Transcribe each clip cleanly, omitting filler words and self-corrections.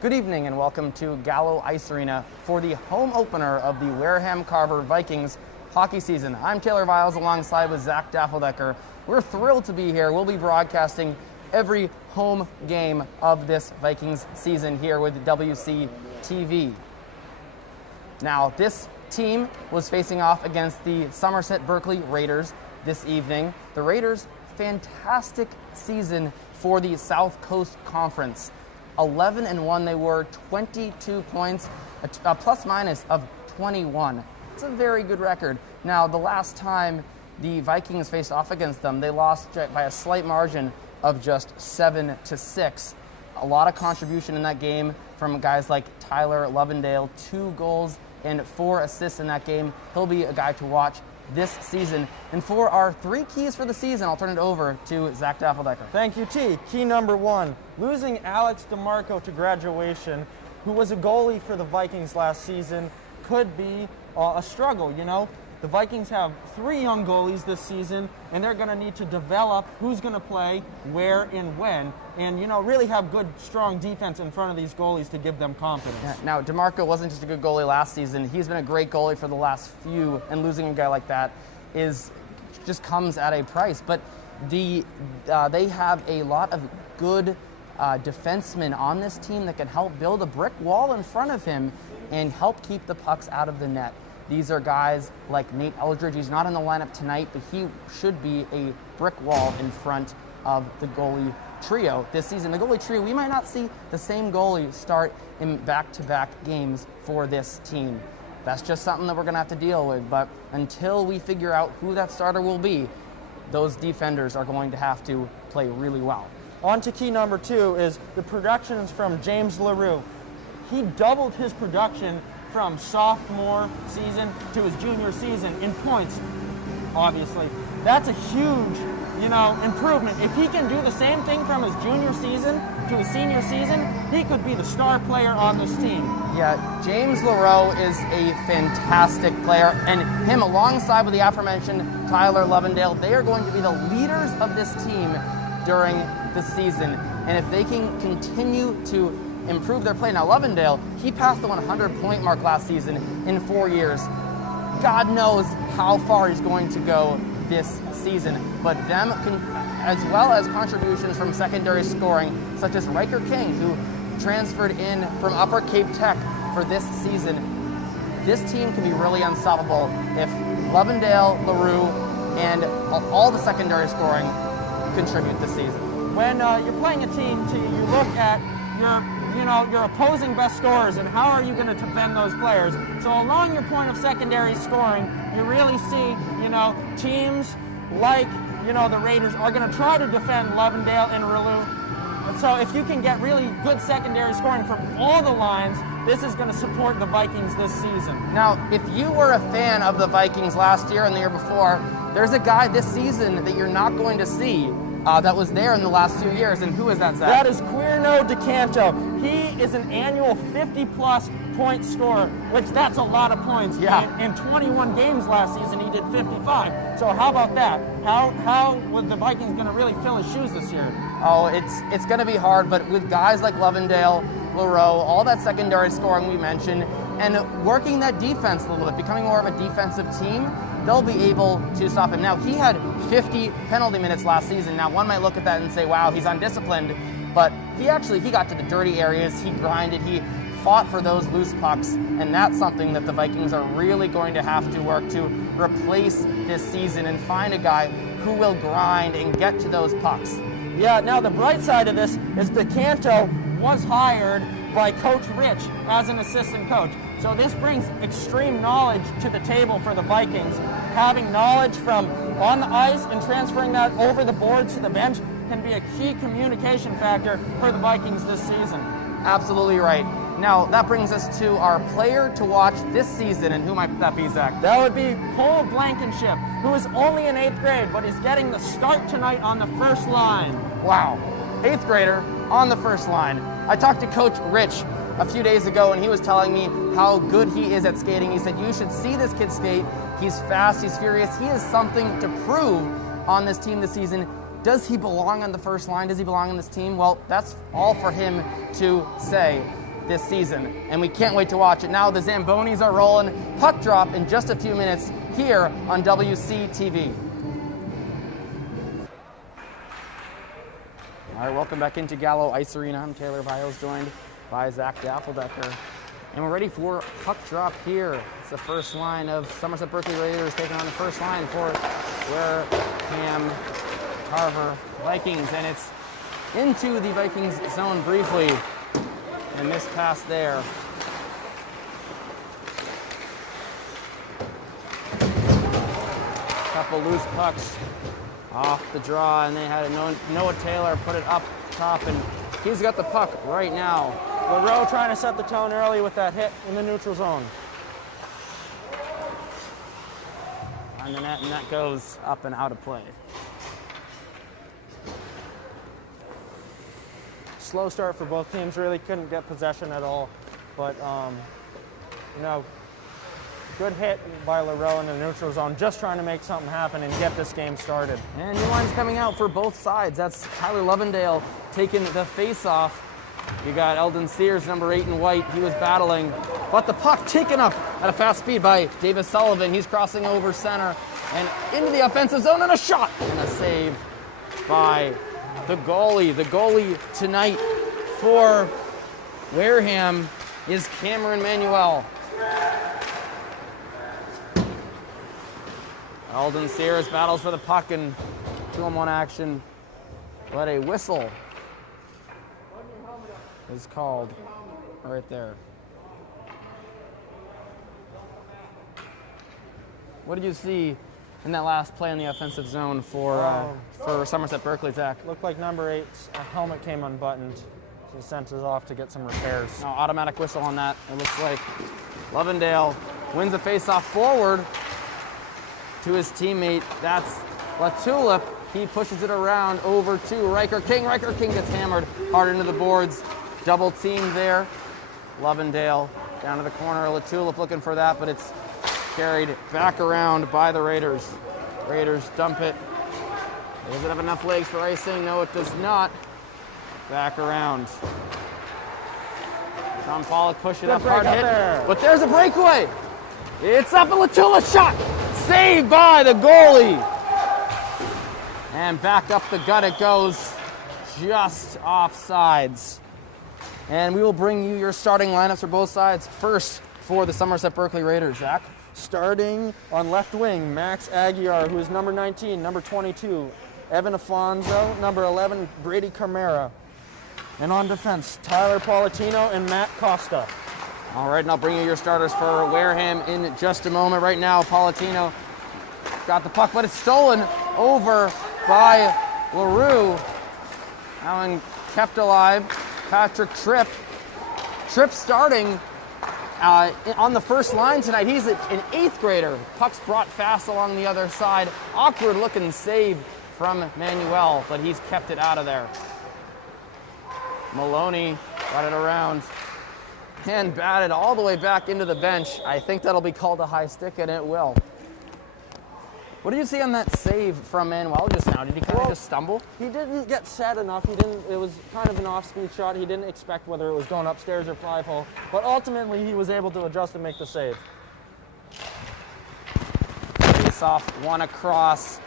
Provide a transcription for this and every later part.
Good evening and welcome to Gallo Ice Arena for the home opener of the Wareham Carver Vikings hockey season. I'm Taylor Viles alongside with Zach Daffeldecker. We're thrilled to be here. We'll be broadcasting every home game of this Vikings season here with WCTV. Now, this team was facing off against the Somerset-Berkley Raiders this evening. The Raiders, fantastic season for the South Coast Conference. 11-1 they were, 22 points, a plus-minus of 21. It's a very good record. Now, the last time the Vikings faced off against them, they lost by a slight margin of just 7-6. A lot of contribution in that game from guys like Tyler Lovendale, 2 goals and 4 assists in that game. He'll be a guy to watch this season. And for our 3 keys for the season, I'll turn it over to Zach Daffeldecker. Thank you, T. Key number 1, losing Alex DeMarco to graduation, who was a goalie for the Vikings last season, could be a struggle, you know. The Vikings have 3 young goalies this season, and they're going to need to develop who's going to play, where, and when, and, you know, really have good, strong defense in front of these goalies to give them confidence. Yeah, now, DeMarco wasn't just a good goalie last season. He's been a great goalie for the last few, and losing a guy like that just comes at a price. But they have a lot of good defensemen on this team that can help build a brick wall in front of him and help keep the pucks out of the net. These are guys like Nate Eldridge. He's not in the lineup tonight, but he should be a brick wall in front of the goalie trio this season. The goalie trio, we might not see the same goalie start in back-to-back games for this team. That's just something that we're going to have to deal with. But until we figure out who that starter will be, those defenders are going to have to play really well. On to key number 2 is the productions from James LaRue. He doubled his production from sophomore season to his junior season in points, obviously. That's a huge, improvement. If he can do the same thing from his junior season to his senior season, he could be the star player on this team. Yeah, James LaRue is a fantastic player, and him alongside with the aforementioned Tyler Lovendale, they are going to be the leaders of this team during the season. And if they can continue to improve their play. Now, Lovendale, he passed the 100-point mark last season in 4 years. God knows how far he's going to go this season. But them, as well as contributions from secondary scoring, such as Riker King, who transferred in from Upper Cape Tech for this season, this team can be really unstoppable if Lovendale, LaRue, and all the secondary scoring contribute this season. When you're playing a team, you look at your opposing best scorers and how are you going to defend those players. So along your point of secondary scoring, you really see, teams like, the Raiders are going to try to defend Lovendale and LaRue. So if you can get really good secondary scoring from all the lines, this is going to support the Vikings this season. Now, if you were a fan of the Vikings last year and the year before, there's a guy this season that you're not going to see that was there in the last 2 years, and who is that, Zach? That is Quirno DeCanto. He is an annual 50-plus point scorer, which that's a lot of points. Yeah. In 21 games last season, he did 55. So how about that? How was the Vikings going to really fill his shoes this year? Oh, it's going to be hard, but with guys like Lovendale, LaRue, all that secondary scoring we mentioned, and working that defense a little bit, becoming more of a defensive team, they'll be able to stop him. Now, he had 50 penalty minutes last season. Now, one might look at that and say, wow, he's undisciplined, but he got to the dirty areas, he grinded, he fought for those loose pucks, and that's something that the Vikings are really going to have to work to replace this season and find a guy who will grind and get to those pucks. Yeah, now the bright side of this is DeCanto was hired by Coach Rich as an assistant coach. So this brings extreme knowledge to the table for the Vikings. Having knowledge from on the ice and transferring that over the board to the bench can be a key communication factor for the Vikings this season. Absolutely right. Now, that brings us to our player to watch this season, and who might that be, Zach? That would be Cole Blankenship, who is only in 8th grade, but he's getting the start tonight on the first line. Wow, 8th grader on the first line. I talked to Coach Rich a few days ago, and he was telling me how good he is at skating. He said, you should see this kid skate. He's fast, he's furious. He has something to prove on this team this season. Does he belong on the first line? Does he belong on this team? Well, that's all for him to say. this season, and we can't wait to watch it. Now the Zambonis are rolling. Puck drop in just a few minutes here on WCTV. All right, welcome back into Gallo Ice Arena. I'm Taylor Viles, joined by Zach Dafeldecker. And we're ready for puck drop here. It's the first line of Somerset-Berkley Raiders taking on the first line for Wareham Carver Vikings. And it's into the Vikings zone briefly. And this pass there. Couple loose pucks off the draw, and they had Noah Taylor put it up top, and he's got the puck right now. LaRoe trying to set the tone early with that hit in the neutral zone. On the net, and that goes up and out of play. Slow start for both teams, really couldn't get possession at all, but good hit by LaRoe in the neutral zone, just trying to make something happen and get this game started. And new lines coming out for both sides. That's Tyler Lovendale taking the face-off. You got Eldon Sears, number 8 in white. He was battling, but the puck taken up at a fast speed by Davis Sullivan. He's crossing over center and into the offensive zone, and a shot and a save by the goalie. The goalie tonight for Wareham is Cameron Manuel. Eldon Sears battles for the puck in 2-on-1 action, but a whistle is called right there. What did you see in that last play in the offensive zone for Somerset-Berkley, Zach? Looked like number 8's helmet came unbuttoned. So he sent it off to get some repairs. No, automatic whistle on that. It looks like Lovendale wins the faceoff forward to his teammate. That's LaTulip. He pushes it around over to Riker King. Riker King gets hammered hard into the boards. Double team there. Lovendale down to the corner. LaTulip looking for that, but it's carried back around by the Raiders. Raiders dump it. Does it have enough legs for icing? No, it does not. Back around. Tom Pollock pushed it up, hard hit. But there's a breakaway. It's up, and LaTulip's shot. Saved by the goalie. And back up the gut it goes, just off sides. And we will bring you your starting lineups for both sides. First, for the Somerset-Berkley Raiders, Zach. Starting on left wing, Max Aguiar, who is number 19, number 22, Evan Afonso, number 11, Brady Camara. And on defense, Tyler Palatino and Matt Costa. All right, and I'll bring you your starters for Wareham in just a moment. Right now, Palatino got the puck, but it's stolen over by LaRue. Now and kept alive, Patrick Tripp. Tripp starting on the first line tonight. He's an 8th grader. Puck's brought fast along the other side. Awkward looking save from Manuel, but he's kept it out of there. Maloney got it around and batted all the way back into the bench. I think that'll be called a high stick, and it will. What did you see on that save from Manuel just now? Did he kind of just stumble? He didn't get set enough. It was kind of an off-speed shot. He didn't expect whether it was going upstairs or 5-hole. But ultimately, he was able to adjust and make the save. Face off, one across,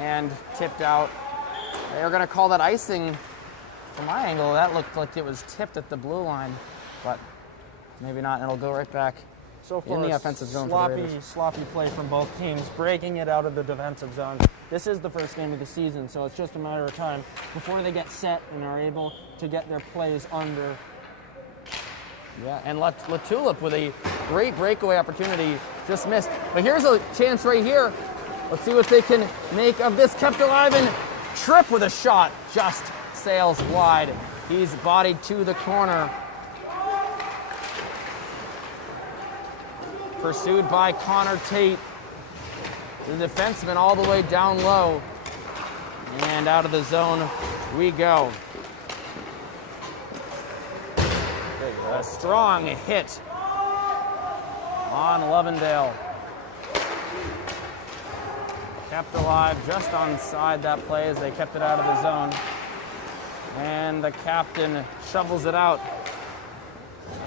and tipped out. They're going to call that icing. From my angle, that looked like it was tipped at the blue line, but maybe not, and it'll go right back so far in the offensive zone. Sloppy play from both teams, breaking it out of the defensive zone. This is the first game of the season, so it's just a matter of time before they get set and are able to get their plays under. Yeah, and LaTulip with a great breakaway opportunity, just missed. But here's a chance right here. Let's see what they can make of this. Kept alive, and Tripp with a shot, just sails wide. He's bodied to the corner. Pursued by Connor Tate. The defenseman all the way down low. And out of the zone we go. A strong hit on Lovendale. Kept alive just onside that play as they kept it out of the zone. And the captain shovels it out.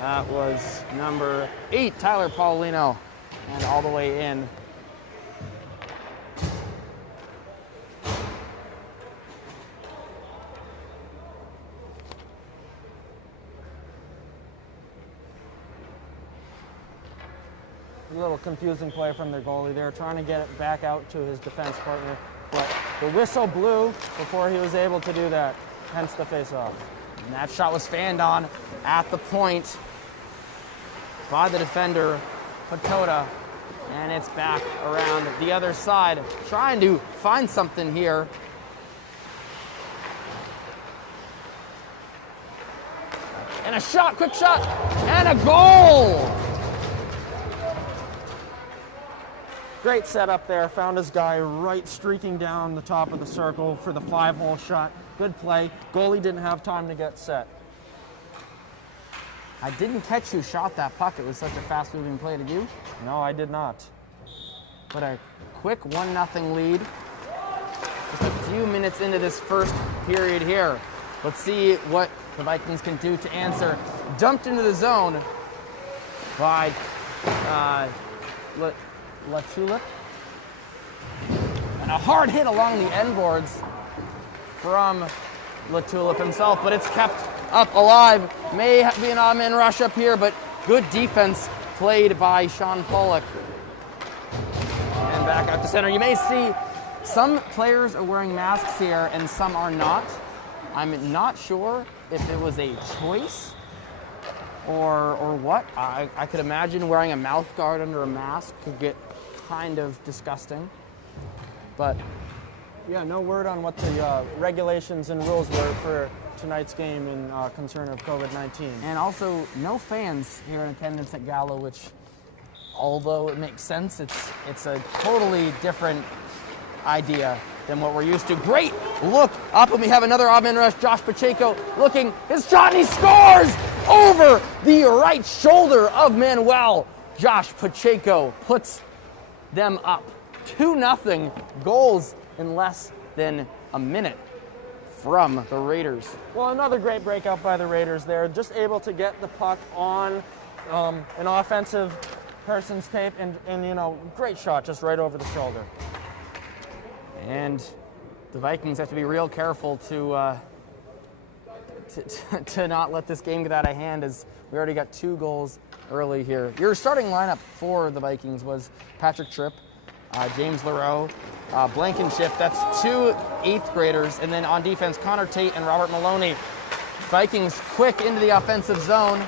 That was number 8, Tyler Paulino, and all the way in. A little confusing play from their goalie there, trying to get it back out to his defense partner, but the whistle blew before he was able to do that, hence the face-off. And that shot was fanned on at the point by the defender, Patota, and it's back around the other side, trying to find something here. And a shot, quick shot, and a goal! Great setup there, found his guy right streaking down the top of the circle for the 5-hole shot. Good play. Goalie didn't have time to get set. I didn't catch who shot that puck. It was such a fast-moving play. Did you? No, I did not. But a quick 1-0 lead. Just a few minutes into this first period here. Let's see what the Vikings can do to answer. Dumped into the zone by Latulip. And a hard hit along the end boards from Latulip himself, but it's kept up alive. May be an odd man rush up here, but good defense played by Sean Pollock. And back out to center. You may see some players are wearing masks here and some are not. I'm not sure if it was a choice or what. I could imagine wearing a mouth guard under a mask could get kind of disgusting. But yeah, no word on what the regulations and rules were for tonight's game in concern of COVID-19. And also no fans here in attendance at Gallo, which, although it makes sense, it's a totally different idea than what we're used to. Great look up, and we have another odd man rush. Josh Pacheco looking, his shot, and he scores over the right shoulder of Manuel. Josh Pacheco puts them up 2-0 goals in less than a minute from the Raiders. Well, another great breakout by the Raiders there, just able to get the puck on an offensive person's tape, and you know, great shot just right over the shoulder. And the Vikings have to be real careful to not let this game get out of hand, as we already got 2 goals early here. Your starting lineup for the Vikings was Patrick Tripp, James Leroux, Blankenship. That's 2 8th graders. And then on defense, Connor Tate and Robert Maloney. Vikings quick into the offensive zone.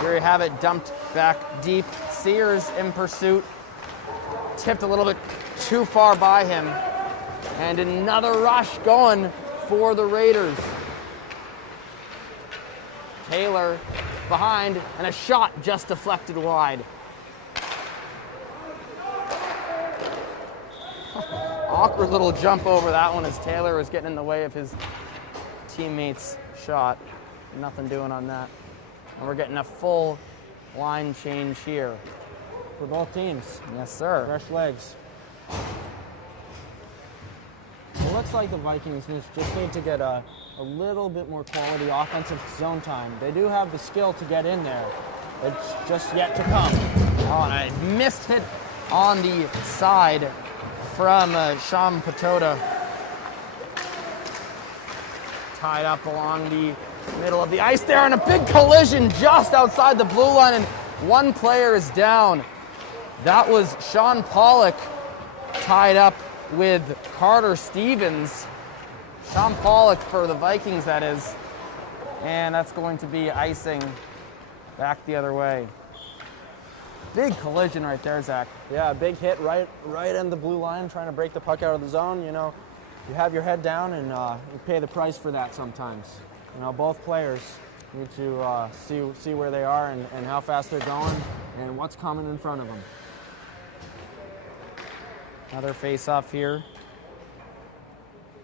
Here you have it, dumped back deep. Sears in pursuit. Tipped a little bit too far by him. And another rush going for the Raiders. Taylor behind, and a shot just deflected wide. Awkward little jump over that one as Taylor was getting in the way of his teammate's shot. Nothing doing on that. And we're getting a full line change here. For both teams. Yes, sir. Fresh legs. It looks like the Vikings just need to get a little bit more quality offensive zone time. They do have the skill to get in there. It's just yet to come. Oh, and a missed hit on the side from Sean Patota. Tied up along the middle of the ice there, and a big collision just outside the blue line, and one player is down. That was Sean Pollock tied up with Carter Stevens. Sean Pollock for the Vikings, that is. And that's going to be icing back the other way. Big collision right there, Zach. Yeah, a big hit right in the blue line, trying to break the puck out of the zone. You know, you have your head down, and you pay the price for that sometimes. You know, both players need to see where they are and how fast they're going and what's coming in front of them. Another face-off here.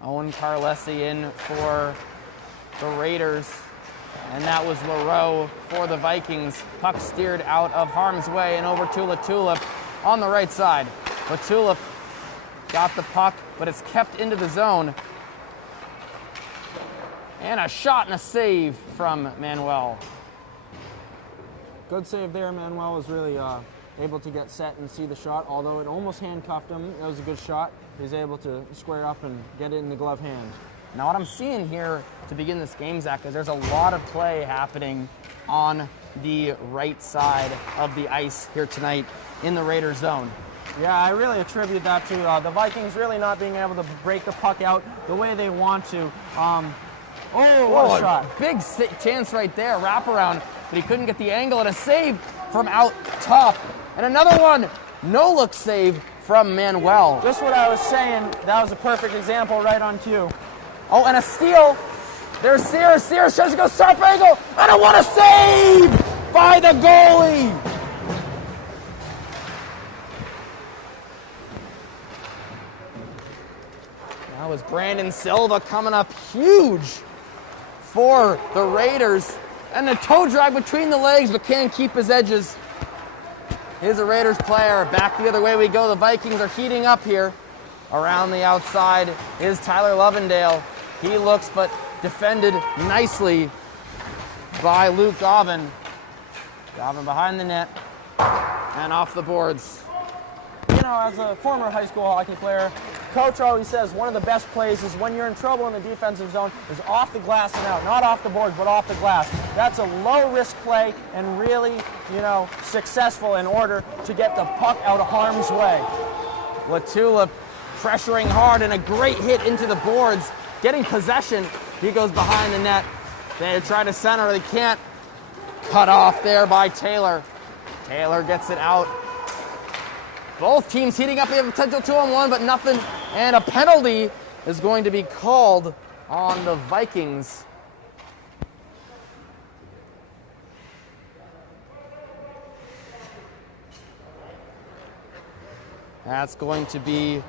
Owen Carlesi in for the Raiders. And that was Leroux for the Vikings. Puck steered out of harm's way and over to Latulip on the right side. Latulip got the puck, but it's kept into the zone. And a shot and a save from Manuel. Good save there. Manuel was really able to get set and see the shot, although it almost handcuffed him. It was a good shot. He was able to square up and get it in the glove hand. Now what I'm seeing here to begin this game, Zach, is there's a lot of play happening on the right side of the ice here tonight in the Raiders zone. Yeah, I really attribute that to the Vikings really not being able to break the puck out the way they want to. What a shot. Big chance right there, wraparound, but he couldn't get the angle, and a save from out top. And another one, no-look save from Manuel. Just what I was saying, that was a perfect example right on cue. Oh, and a steal. There's Sears. Sears tries to go sharp angle, and what a save by the goalie. That was Brandon Silva coming up huge for the Raiders. And the toe drag between the legs, but can't keep his edges. Here's a Raiders player. Back the other way we go. The Vikings are heating up here. Around the outside is Tyler Lovendale. He looks, but defended nicely by Luke Govan. Govan behind the net and off the boards. You know, as a former high school hockey player, Coach always says one of the best plays is when you're in trouble in the defensive zone is off the glass and out. Not off the boards, but off the glass. That's a low-risk play and really, successful in order to get the puck out of harm's way. Latula pressuring hard and a great hit into the boards. Getting possession. He goes behind the net. They try to center. They can't. Cut off there by Taylor. Taylor gets it out. Both teams heating up. They have a potential 2-on-1, but nothing. And a penalty is going to be called on the Vikings. That's going to be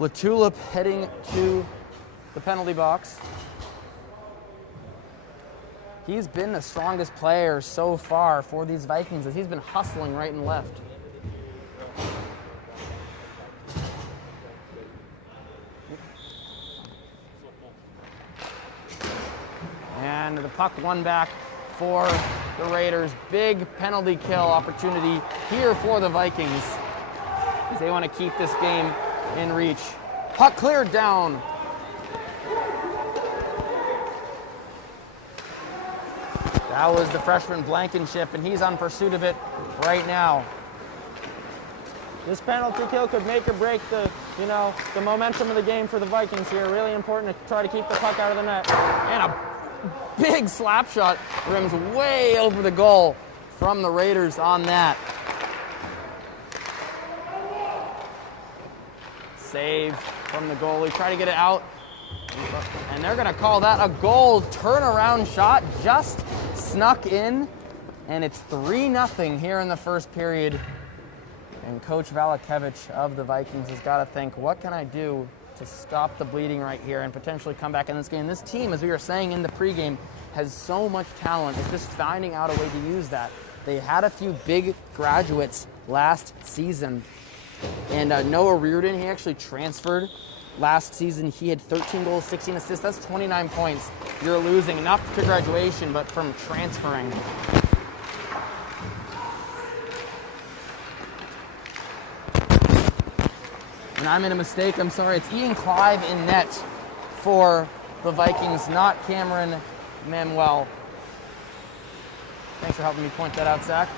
Latulip heading to the penalty box. He's been the strongest player so far for these Vikings as he's been hustling right and left. And the puck won back for the Raiders. Big penalty kill opportunity here for the Vikings as they want to keep this game in reach. Puck cleared down. That was the freshman Blankenship, and he's on pursuit of it right now. This penalty kill could make or break the momentum of the game for the Vikings here. Really important to try to keep the puck out of the net. And a big slap shot rims way over the goal from the Raiders on that. Save from the goalie. Try to get it out. And they're going to call that a goal. Turnaround shot just snuck in. And it's 3-0 here in the first period. And Coach Valakevich of the Vikings has got to think, what can I do to stop the bleeding right here and potentially come back in this game? This team, as we were saying in the pregame, has so much talent. It's just finding out a way to use that. They had a few big graduates last season. And Noah Reardon, he actually transferred last season. He had 13 goals, 16 assists. That's 29 points. You're losing enough to graduation, but from transferring. And I made a mistake. I'm sorry. It's Ian Clive in net for the Vikings, not Cameron Manuel. Thanks for helping me point that out, Zach.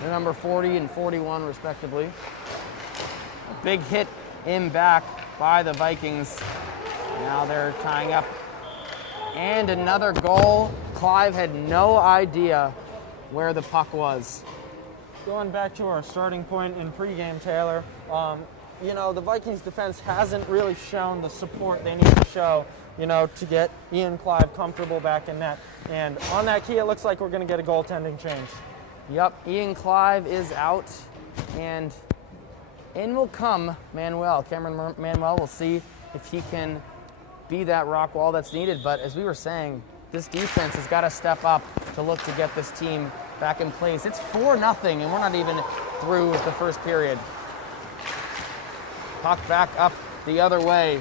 They're number 40 and 41, respectively. A big hit in back by the Vikings. Now they're tying up. And another goal. Clive had no idea where the puck was. Going back to our starting point in pregame, Taylor, the Vikings defense hasn't really shown the support they need to show, to get Ian Clive comfortable back in net. And on that key, it looks like we're going to get a goaltending change. Yep, Ian Clive is out, and in will come Manuel. Cameron Manuel, will see if he can be that rock wall that's needed. But as we were saying, this defense has got to step up to look to get this team back in place. It's 4-0, and we're not even through the first period. Puck back up the other way.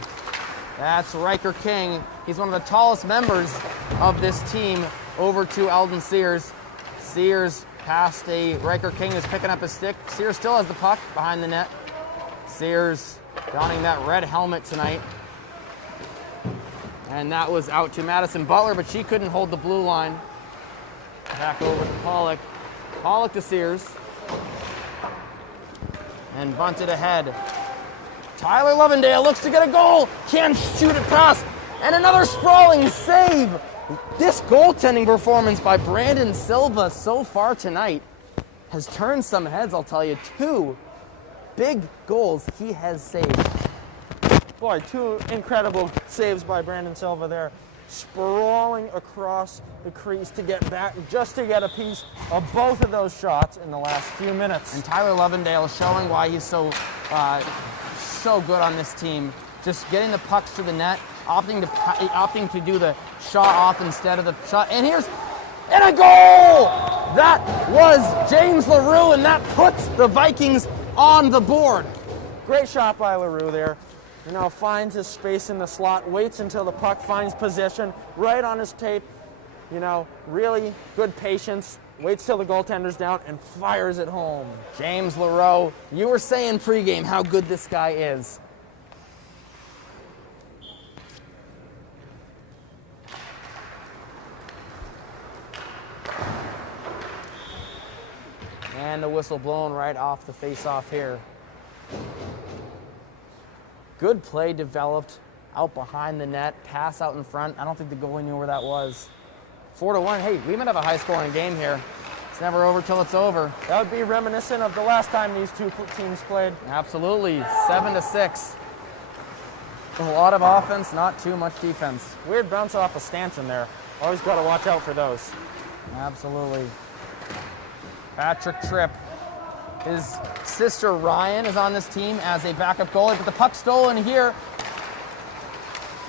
That's Riker King. He's one of the tallest members of this team. Over to Eldon Sears. Sears past Riker King is picking up his stick. Sears still has the puck behind the net. Sears donning that red helmet tonight. And that was out to Madison Butler, but she couldn't hold the blue line. Back over to Pollock. Pollock to Sears. And bunted ahead. Tyler Lovendale looks to get a goal. Can't shoot it past. And another sprawling save. This goaltending performance by Brandon Silva so far tonight has turned some heads, I'll tell you. 2 big goals he has saved. Boy, 2 incredible saves by Brandon Silva there. Sprawling across the crease to get back, just to get a piece of both of those shots in the last few minutes. And Tyler Lovendale showing why he's so good on this team. Just getting the pucks to the net, opting to do the shot off instead of the shot. And a goal! That was James LaRue, and that puts the Vikings on the board. Great shot by LaRue there. Finds his space in the slot, waits until the puck finds position, right on his tape. Really good patience, waits till the goaltender's down, and fires it home. James LaRue, you were saying pregame how good this guy is. And the whistle blown right off the face-off here. Good play developed out behind the net, pass out in front. I don't think the goalie knew where that was. 4-1. Hey, we might have a high-scoring game here. It's never over till it's over. That would be reminiscent of the last time these 2 teams played. Absolutely. 7-6. A lot of offense, not too much defense. Weird bounce off a stanchion there. Always got to watch out for those. Absolutely. Patrick Tripp. His sister Ryan is on this team as a backup goalie, but the puck stolen here.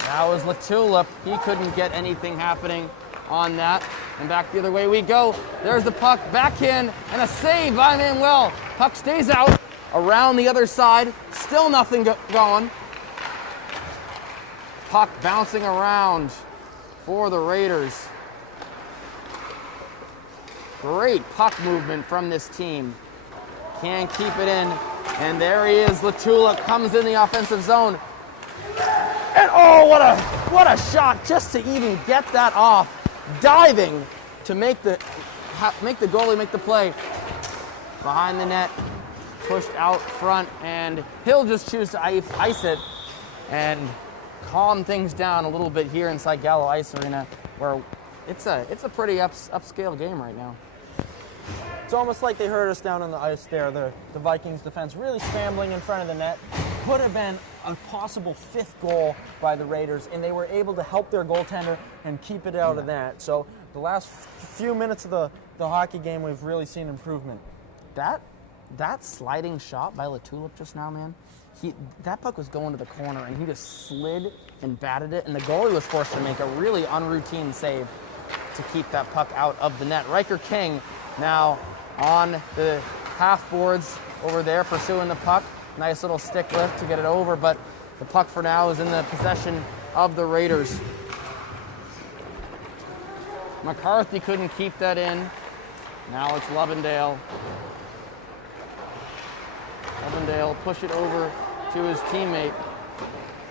That was Latulip. He couldn't get anything happening on that. And back the other way we go. There's the puck, backhand, and a save by Manuel. Puck stays out around the other side. Still nothing going. Puck bouncing around for the Raiders. Great puck movement from this team. Can't keep it in. And there he is. Latula comes in the offensive zone. And oh, what a shot just to even get that off. Diving to make the goalie make the play. Behind the net, pushed out front, and he'll just choose to ice it and calm things down a little bit here inside Gallo Ice Arena, where it's a pretty upscale game right now. It's almost like they heard us down on the ice there. The Vikings defense really scrambling in front of the net. Could have been a possible 5th goal by the Raiders, and they were able to help their goaltender and keep it out of that. So the last few minutes of the hockey game, we've really seen improvement. That sliding shot by Latulip just now, man, that puck was going to the corner, and he just slid and batted it, and the goalie was forced to make a really unroutine save to keep that puck out of the net. Riker King now on the half boards over there, pursuing the puck. Nice little stick lift to get it over, but the puck for now is in the possession of the Raiders. McCarthy couldn't keep that in. Now it's Lovendale. Lovendale push it over to his teammate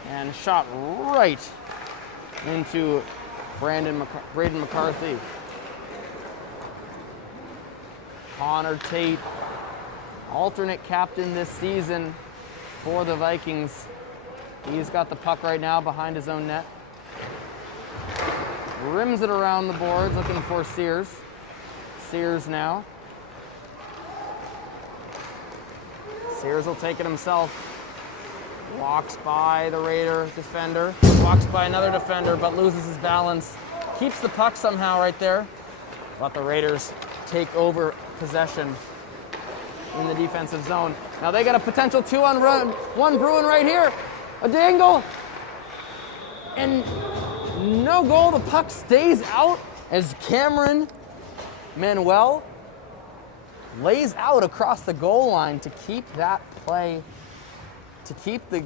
and shot right into Braden McCarthy. Connor Tate, alternate captain this season for the Vikings. He's got the puck right now behind his own net. Rims it around the boards, looking for Sears. Sears now. Sears will take it himself. Walks by the Raider defender. Walks by another defender, but loses his balance. Keeps the puck somehow right there. But the Raiders take over possession in the defensive zone. Now they got a potential 2-on-1 brewing right here. A dangle. And no goal. The puck stays out as Cameron Manuel lays out across the goal line to keep that play to keep the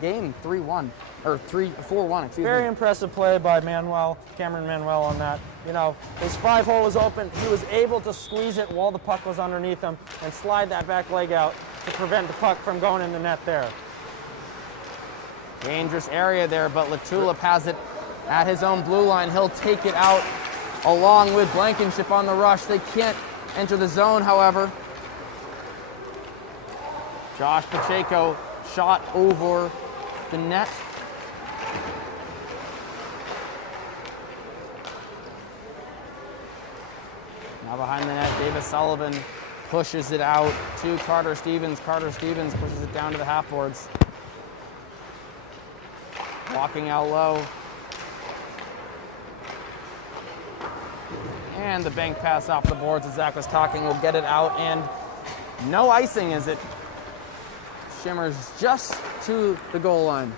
game 3-1, or 4-1, excuse me. Very impressive play by Cameron Manuel on that. You know, his 5-hole was open. He was able to squeeze it while the puck was underneath him and slide that back leg out to prevent the puck from going in the net there. Dangerous area there, but Latulip has it at his own blue line. He'll take it out along with Blankenship on the rush. They can't enter the zone, however. Josh Pacheco shot over the net. Now behind the net, Davis Sullivan pushes it out to Carter Stevens. Carter Stevens pushes it down to the half boards. Walking out low. And the bank pass off the boards, as Zach was talking, will get it out, and no icing as it shimmers just to the goal line.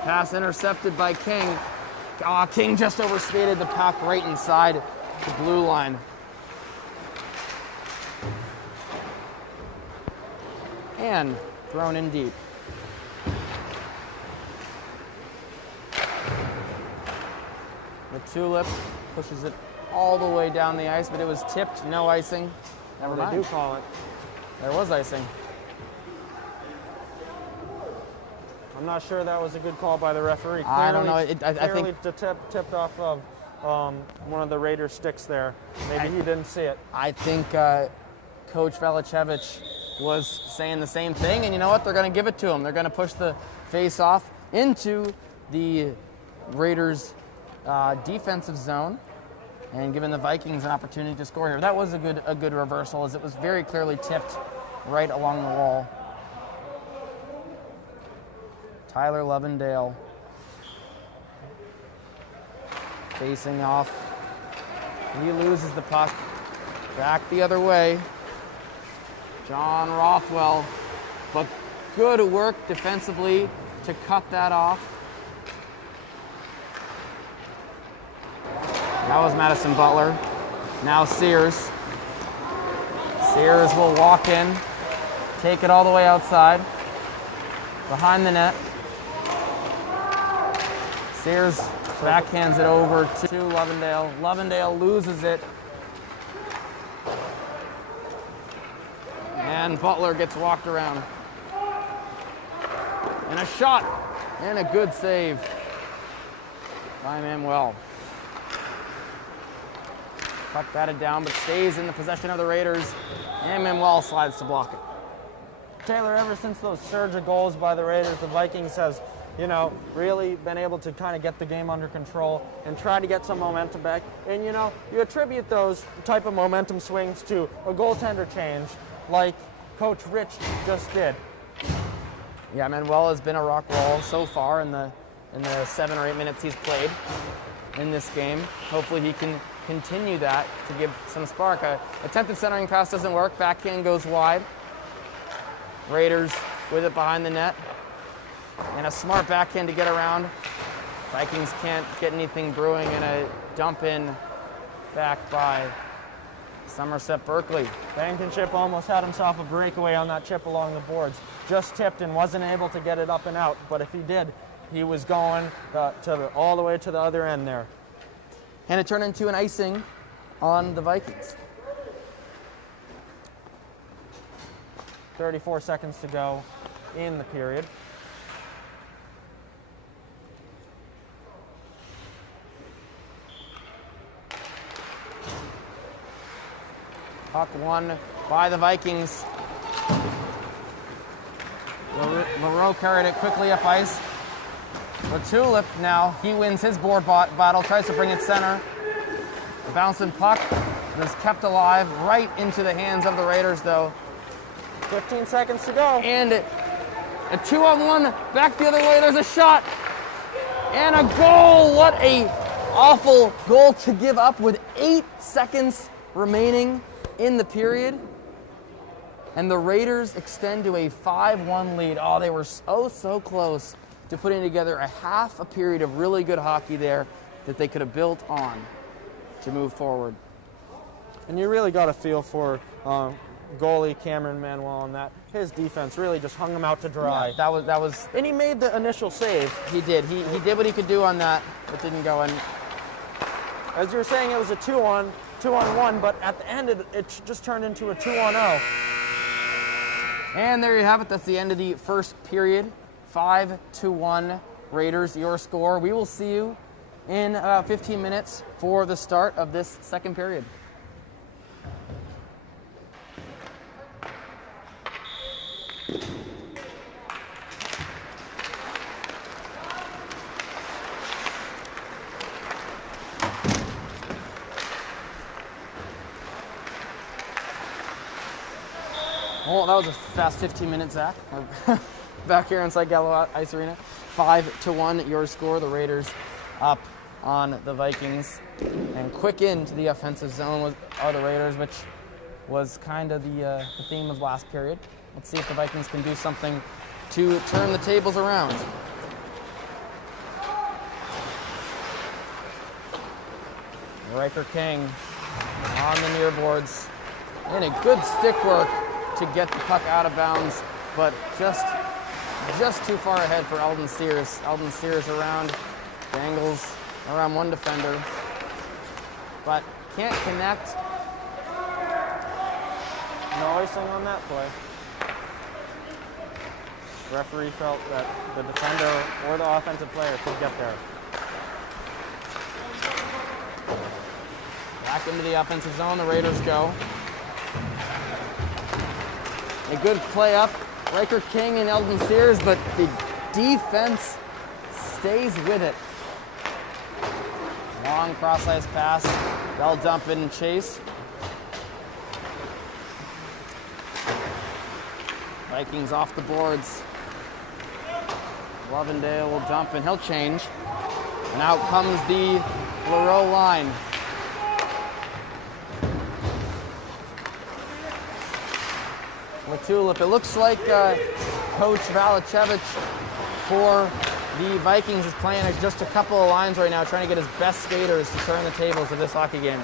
Pass intercepted by King. King just overskated the puck right inside the blue line. And thrown in deep. The Tulip pushes it all the way down the ice, but it was tipped, no icing. Never mind. They do call it. There was icing. I'm not sure that was a good call by the referee. Clearly, I don't know. I think tipped off of one of the Raiders' sticks there. Maybe he didn't see it. I think Coach Velichevich was saying the same thing, and you know what? They're going to give it to him. They're going to push the face-off into the Raiders' defensive zone and giving the Vikings an opportunity to score here. That was a good reversal, as it was very clearly tipped right along the wall. Tyler Lovendale facing off. He loses the puck. Back the other way. John Rothwell, but good work defensively to cut that off. That was Madison Butler. Now Sears. Sears will walk in, take it all the way outside, behind the net. Sears backhands it over to Lovendale. Lovendale loses it. And Butler gets walked around. And a shot, and a good save by Manuel. Puck batted down, but stays in the possession of the Raiders, and Manuel slides to block it. Taylor, ever since those surge of goals by the Raiders, the Vikings has, really been able to kind of get the game under control and try to get some momentum back. And, you attribute those type of momentum swings to a goaltender change like Coach Rich just did. Yeah, Manuel has been a rock wall so far in the 7 or 8 minutes he's played in this game. Hopefully he can continue that to give some spark. Attempted centering pass doesn't work. Backhand goes wide. Raiders with it behind the net. And a smart backhand to get around. Vikings can't get anything brewing, and a dump in back by Somerset-Berkley. Blankenship almost had himself a breakaway on that chip along the boards. Just tipped and wasn't able to get it up and out. But if he did, he was going all the way to the other end there. And it turned into an icing on the Vikings. 34 seconds to go in the period. Puck won by the Vikings. LaRoe carried it quickly up ice. Latulip now, he wins his board battle, tries to bring it center. The bouncing puck was kept alive right into the hands of the Raiders, though. 15 seconds to go. And a 2-on-1 back the other way. There's a shot and a goal. What a awful goal to give up with 8 seconds remaining in the period. And the Raiders extend to a 5-1 lead. Oh, they were so close to putting together a half a period of really good hockey there that they could have built on to move forward. And you really got a feel for goalie Cameron Manuel on that. His defense really just hung him out to dry. Yeah, that was. And he made the initial save. He did. He did what he could do on that. It didn't go in. As you were saying, it was a 2-on-1, but at the end it just turned into a 2-on-0. And there you have it. That's the end of the first period. 5-1 Raiders, your score. We will see you in about 15 minutes for the start of this second period. Well, that was a fast 15 minutes, Zach. Back here inside Gallo Ice Arena. 5-1, your score. The Raiders up on the Vikings. And quick into the offensive zone are the Raiders, which was kind of the theme of last period. Let's see if the Vikings can do something to turn the tables around. Riker King on the near boards. And a good stick work to get the puck out of bounds, but just too far ahead for Eldon Sears. Eldon Sears around, dangles around one defender, but can't connect. No icing on that play. The referee felt that the defender or the offensive player could get there. Back into the offensive zone, the Raiders go. A good play up, Riker King and Eldon Sears, but the defense stays with it. Long cross-ice pass, they'll dump in and chase. Vikings off the boards. Lovendale will dump and he'll change. And out comes the Leroux line. Tulip. It looks like Coach Valachevich for the Vikings is playing just a couple of lines right now, trying to get his best skaters to turn the tables of this hockey game.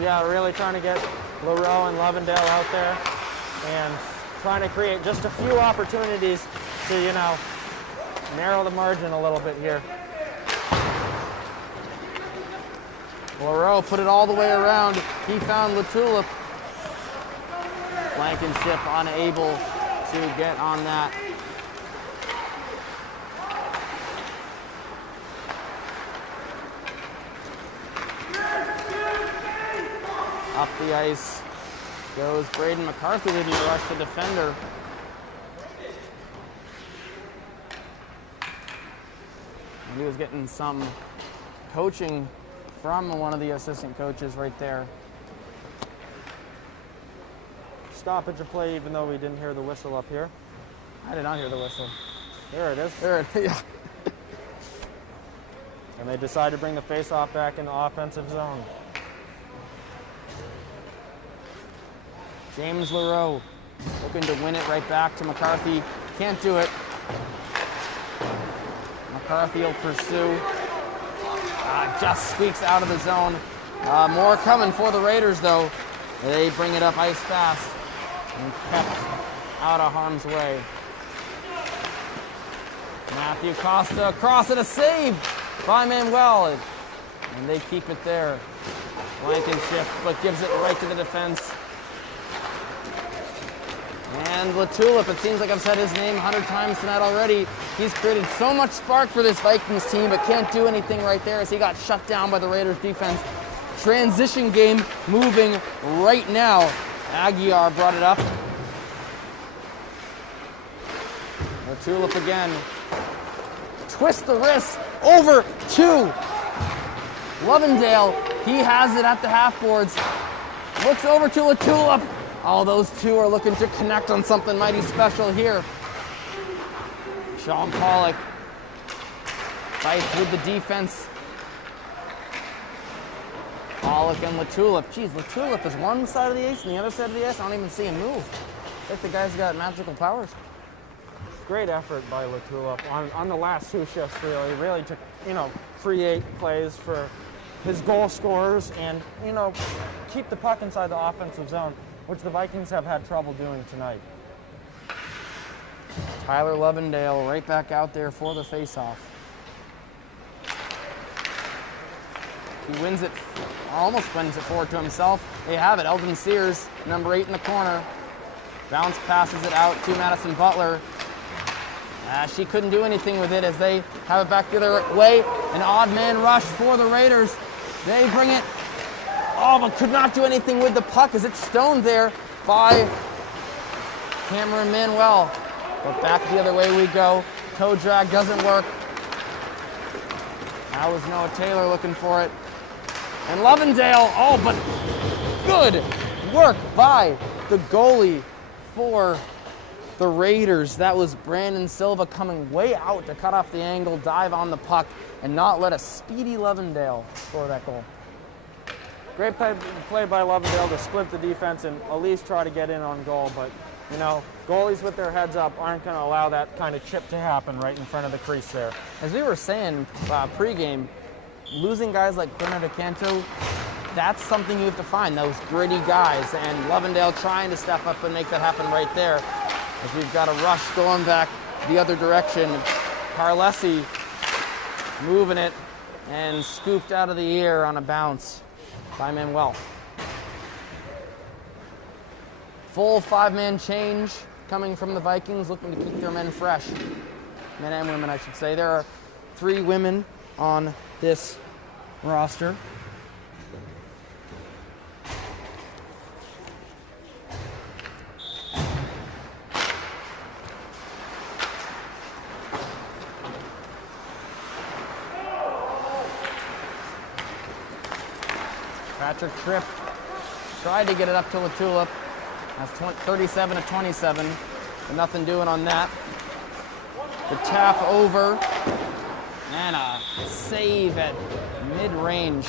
Yeah, really trying to get Leroux and Lovendale out there and trying to create just a few opportunities to, you know, narrow the margin a little bit here. Leroux put it all the way around. He found Tulip. Blankenship unable to get on that. Up the ice goes Braden McCarthy, leading to rush the defender. And he was getting some coaching from one of the assistant coaches right there. Stoppage of play, even though we didn't hear the whistle up here. I did not hear the whistle. There it is. There it is, yeah. And they decide to bring the face-off back in the offensive zone. James Leroux looking to win it right back to McCarthy. Can't do it. McCarthy will pursue. Just squeaks out of the zone. More coming for the Raiders, though. They bring it up ice fast and kept out of harm's way. Matthew Costa across it, a save by Manuel. And they keep it there. Blankenship, but gives it right to the defense. And Tulip, it seems like I've said his name 100 times tonight already. He's created so much spark for this Vikings team, but can't do anything right there as he got shut down by the Raiders defense. Transition game moving right now. Aguiar brought it up. Tulip again. Twist the wrist over to Lovendale. He has it at the half boards. Looks over to Tulip. Oh, those two are looking to connect on something mighty special here. Sean Pollock fights with the defense. Pollock and Tulip. Geez, Tulip is one side of the ice and the other side of the ice. I don't even see him move. I think the guy's got magical powers. Great effort by Tulip on the last two shifts, really to, you know, create plays for his goal scorers and, you know, keep the puck inside the offensive zone. which the Vikings have had trouble doing tonight. Tyler Lovendale right back out there for the faceoff. He wins it, almost wins it forward to himself. They have it, Eldon Sears, number 8 in the corner. Bounce passes it out to Madison Butler. She couldn't do anything with it as they have it back the other way. An odd man rush for the Raiders. They bring it, but could not do anything with the puck as it's stoned there by Cameron Manuel. But back the other way we go. Toe drag doesn't work. That was Noah Taylor looking for it. And Lovendale, but good work by the goalie for the Raiders. That was Brandon Silva coming way out to cut off the angle, dive on the puck, and not let a speedy Lovendale score that goal. Great play by Lovendale to split the defense and at least try to get in on goal, but goalies with their heads up aren't going to allow that kind of chip to happen right in front of the crease there. As we were saying pregame, losing guys like Corner DeCanto, that's something you have to find, those gritty guys, and Lovendale trying to step up and make that happen right there. As we've got a rush going back the other direction. Carlesi moving it and scooped out of the air on a bounce by Manuel. Full 5-man change coming from the Vikings, looking to keep their men fresh. Men and women, I should say. There are 3 women on this roster. Patrick Tripp tried to get it up to LaTulip. That's 37-27, but nothing doing on that. The tap over, and a save at mid-range.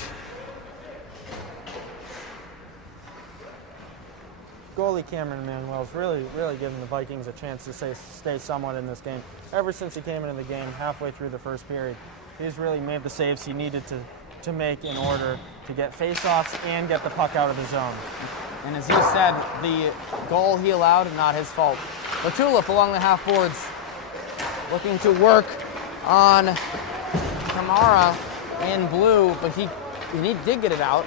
Goalie Cameron Manuel's really giving the Vikings a chance to stay somewhat in this game. Ever since he came into the game halfway through the first period, he's really made the saves he needed to make in order to get face-offs and get the puck out of the zone. And as you said, the goal he allowed, not his fault. LaTulip along the half boards, looking to work on Kamara in blue, but he did get it out.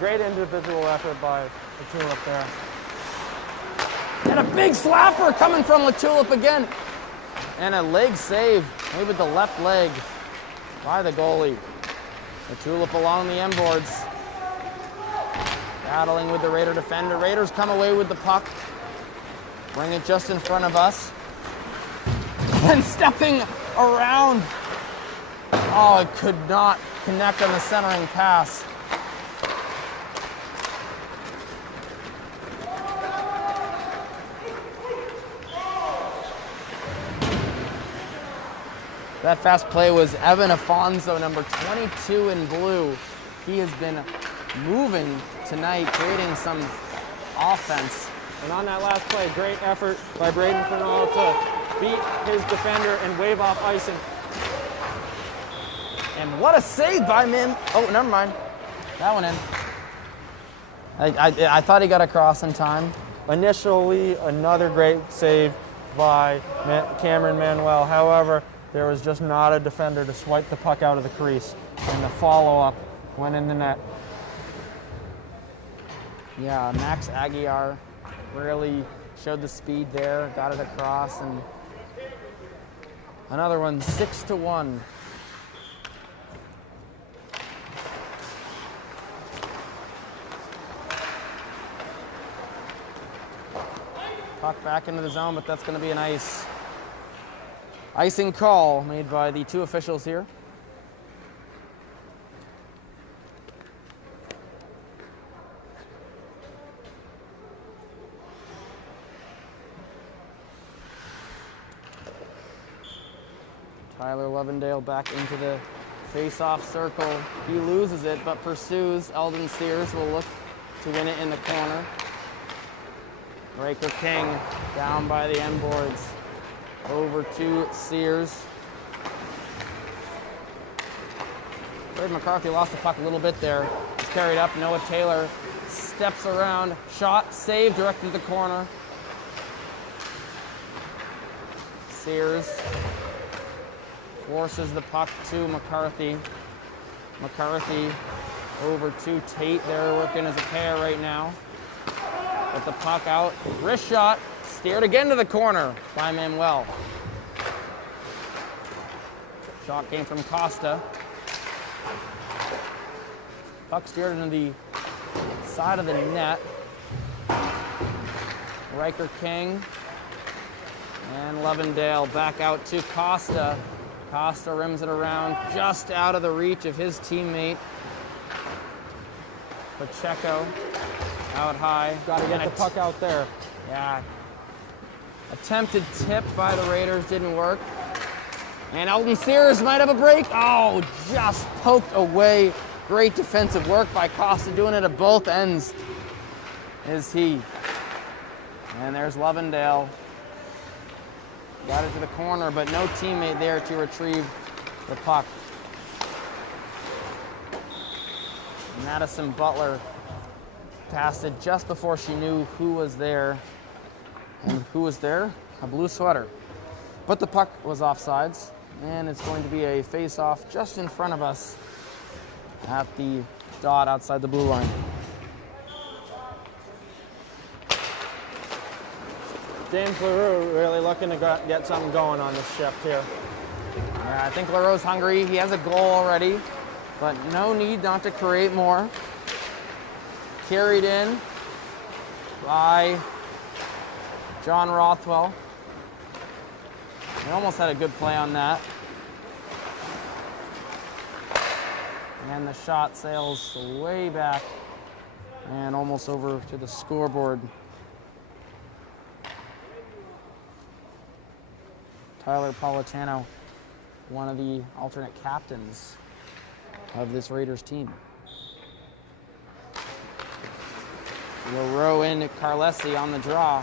Great individual effort by LaTulip there. And a big slapper coming from LaTulip again. And a leg save, maybe with the left leg by the goalie. LaTulip along the end boards. Battling with the Raider defender. Raiders come away with the puck. Bring it just in front of us. And stepping around. It could not connect on the centering pass. That fast play was Evan Afonso, number 22 in blue. He has been moving tonight, creating some offense. And on that last play, great effort by Braden Fernald to beat his defender and wave off icing. And what a save by Mim. Oh, never mind. That one in. I thought he got across in time. Initially, another great save by Cameron Manuel. However, there was just not a defender to swipe the puck out of the crease. And the follow-up went in the net. Yeah, Max Aguiar really showed the speed there, got it across, and another one, 6-1. Puck back into the zone, but that's going to be an icing call made by the 2 officials here. Tyler Lovendale back into the face-off circle. He loses it, but pursues. Eldon Sears will look to win it in the corner. Breaker King down by the end boards. Over to Sears. Fred McCarthy lost the puck a little bit there. It's carried up. Noah Taylor steps around, shot, saved, directed to the corner. Sears forces the puck to McCarthy. McCarthy over to Tate. They're working as a pair right now. With the puck out, wrist shot, steered again to the corner by Manuel. Shot came from Costa. Puck steered into the side of the net. Riker King and Levendale back out to Costa. Costa rims it around just out of the reach of his teammate. Pacheco out high. Got to get the puck out there. Yeah. Attempted tip by the Raiders didn't work. And Eldon Sears might have a break. Oh, just poked away. Great defensive work by Costa, doing it at both ends is he. And there's Levendale. Got it to the corner, but no teammate there to retrieve the puck. Madison Butler passed it just before she knew who was there. And who was there? A blue sweater. But the puck was offsides, and it's going to be a face-off just in front of us at the dot outside the blue line. James LaRue really looking to get something going on this shift here. Yeah, I think LaRue's hungry. He has a goal already, but no need not to create more. Carried in by John Rothwell. He almost had a good play on that. And the shot sails way back and almost over to the scoreboard. Tyler Politano, one of the alternate captains of this Raiders team. LaRoe in Carlesi on the draw.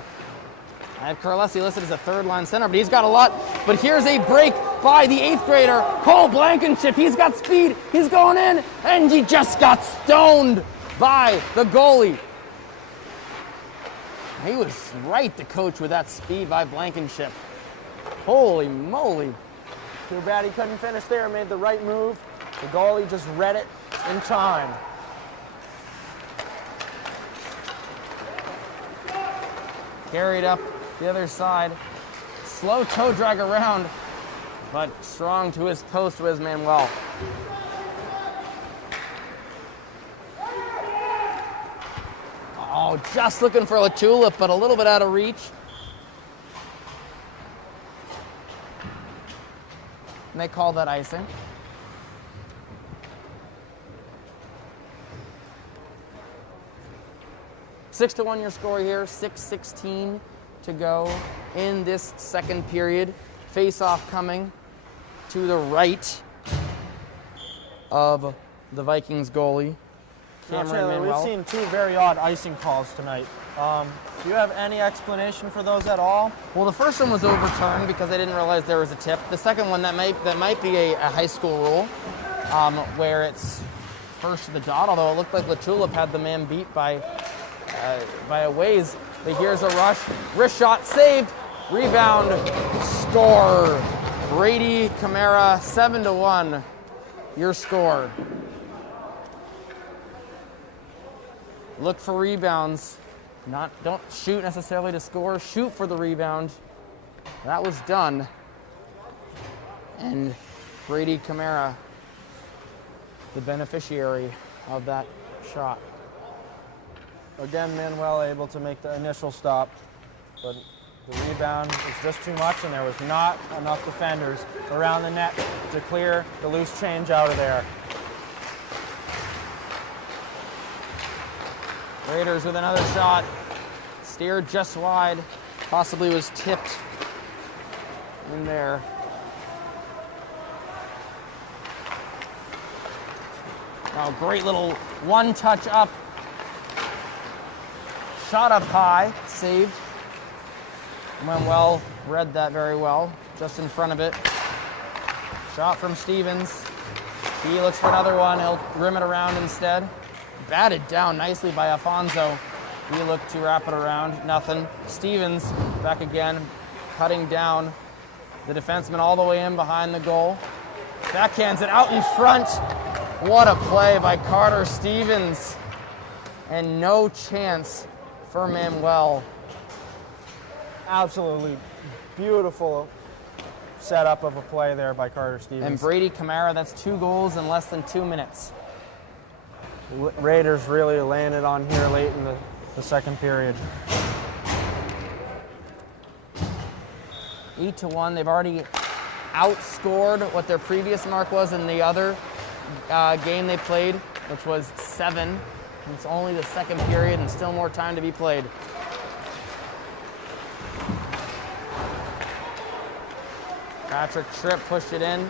I have Carlesi listed as a third-line center, but he's got a lot. But here's a break by the 8th grader, Cole Blankenship. He's got speed. He's going in, and he just got stoned by the goalie. He was right to coach with that speed by Blankenship. Holy moly. Too bad he couldn't finish there. Made the right move. The goalie just read it in time. Carried up the other side. Slow toe drag around, but strong to his post was Manuel. Oh, just looking for Latulip, but a little bit out of reach. And they call that icing. Six to 1 your score here, 6:16 to go in this second period. Face-off coming to the right of the Vikings goalie, Cameron Taylor, Manuel. we've seen two very odd icing calls tonight. Do you have any explanation for those at all? Well, the first one was overturned because they didn't realize there was a tip. The second one, that might be a high school rule, where it's first to the dot, although it looked like Latulip had the man beat by a ways. But here's a rush. Wrist shot saved. Rebound. Score. Brady Camara, 7-1. Your score. Look for rebounds. Don't shoot necessarily to score. Shoot for the rebound. That was done. And Brady Camara, the beneficiary of that shot. Again, Manuel able to make the initial stop, but the rebound was just too much, and there was not enough defenders around the net to clear the loose change out of there. Raiders with another shot. Steered just wide. Possibly was tipped in there. Oh, great little one-touch up. Shot up high, saved. Manuel read that very well, just in front of it. Shot from Stevens. He looks for another one. He'll rim it around instead. batted down nicely by Alfonso. We look to wrap it around, nothing. Stevens back again, cutting down the defenseman all the way in behind the goal. Backhands it out in front. What a play by Carter Stevens. And no chance for Manuel. Absolutely beautiful setup of a play there by Carter Stevens. And Brady Camara, that's 2 goals in less than 2 minutes. Raiders really landed on here late in the second period. 8-1. They've already outscored what their previous mark was in the other game they played, which was 7. It's only the second period and still more time to be played. Patrick Tripp pushed it in.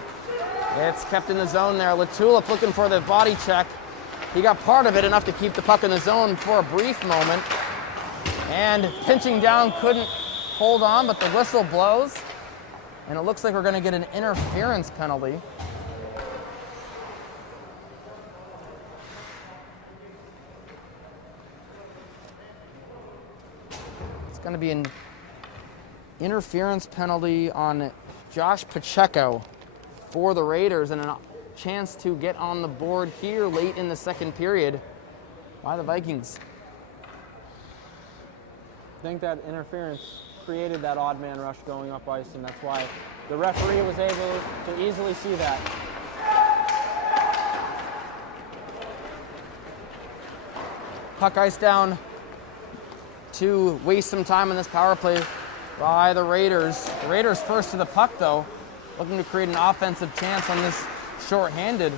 It's kept in the zone there. Latulip looking for the body check. He got part of it, enough to keep the puck in the zone for a brief moment. And pinching down, couldn't hold on, but the whistle blows. And it looks like we're going to get an interference penalty. It's going to be an interference penalty on Josh Pacheco for the Raiders, and a chance to get on the board here late in the second period by the Vikings. I think that interference created that odd man rush going up ice, and that's why the referee was able to easily see that. Puck ice down to waste some time in this power play by the Raiders. The Raiders first to the puck, though, looking to create an offensive chance on this shorthanded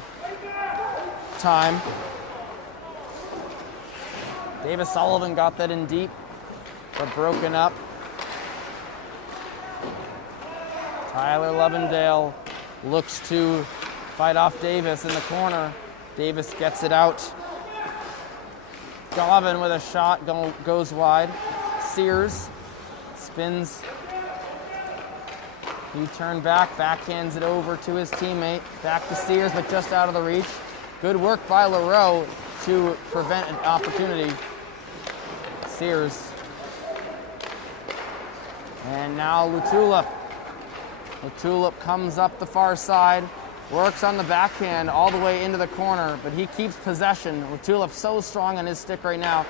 time. Davis Sullivan got that in deep, but broken up. Tyler Lovendale looks to fight off Davis in the corner. Davis gets it out. Dobbin with a shot goes wide. Sears spins. He turned back, backhands it over to his teammate. Back to Sears, but just out of the reach. Good work by Leroux to prevent an opportunity. Sears. And now Latulip. Latulip comes up the far side, works on the backhand all the way into the corner, but he keeps possession. Latulip so strong on his stick right now.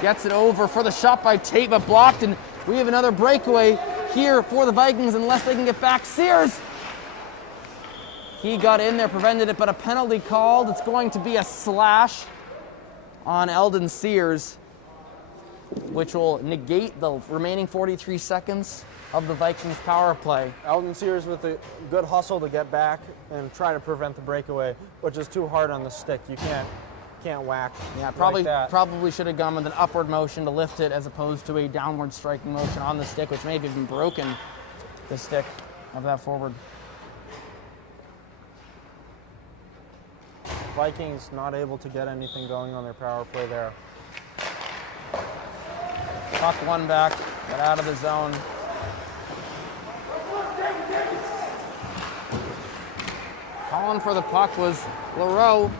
Gets it over for the shot by Tate, but blocked, and we have another breakaway here for the Vikings unless they can get back. Sears! He got in there, prevented it, but a penalty called. It's going to be a slash on Eldon Sears, which will negate the remaining 43 seconds of the Vikings power play. Eldon Sears with a good hustle to get back and try to prevent the breakaway, which is too hard on the stick. You can't whack. Yeah, like that. probably should have gone with an upward motion to lift it as opposed to a downward striking motion on the stick, which may have even broken the stick of that forward. Vikings not able to get anything going on their power play there. Puck one back, got out of the zone. Calling for the puck was Leroux.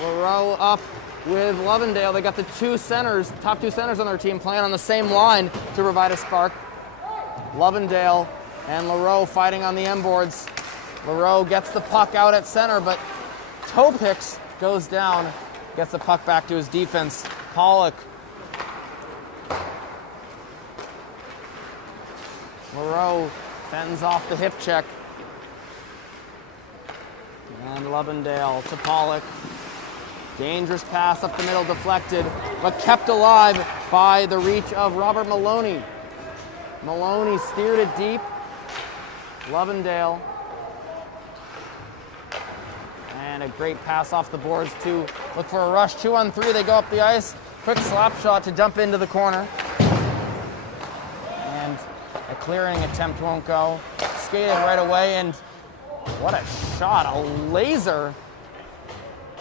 Leroux up with Lovendale. They got the top two centers on their team playing on the same line to provide a spark. Lovendale and Leroux fighting on the end boards. Leroux gets the puck out at center, but Topix goes down, gets the puck back to his defense. Pollock. Leroux fends off the hip check. And Lovendale to Pollock. Dangerous pass up the middle, deflected, but kept alive by the reach of Robert Maloney. Maloney steered it deep. Lovendale. And a great pass off the boards to look for a rush. 2-on-3, they go up the ice. Quick slap shot to dump into the corner. And a clearing attempt won't go. Skated right away, and what a shot. A laser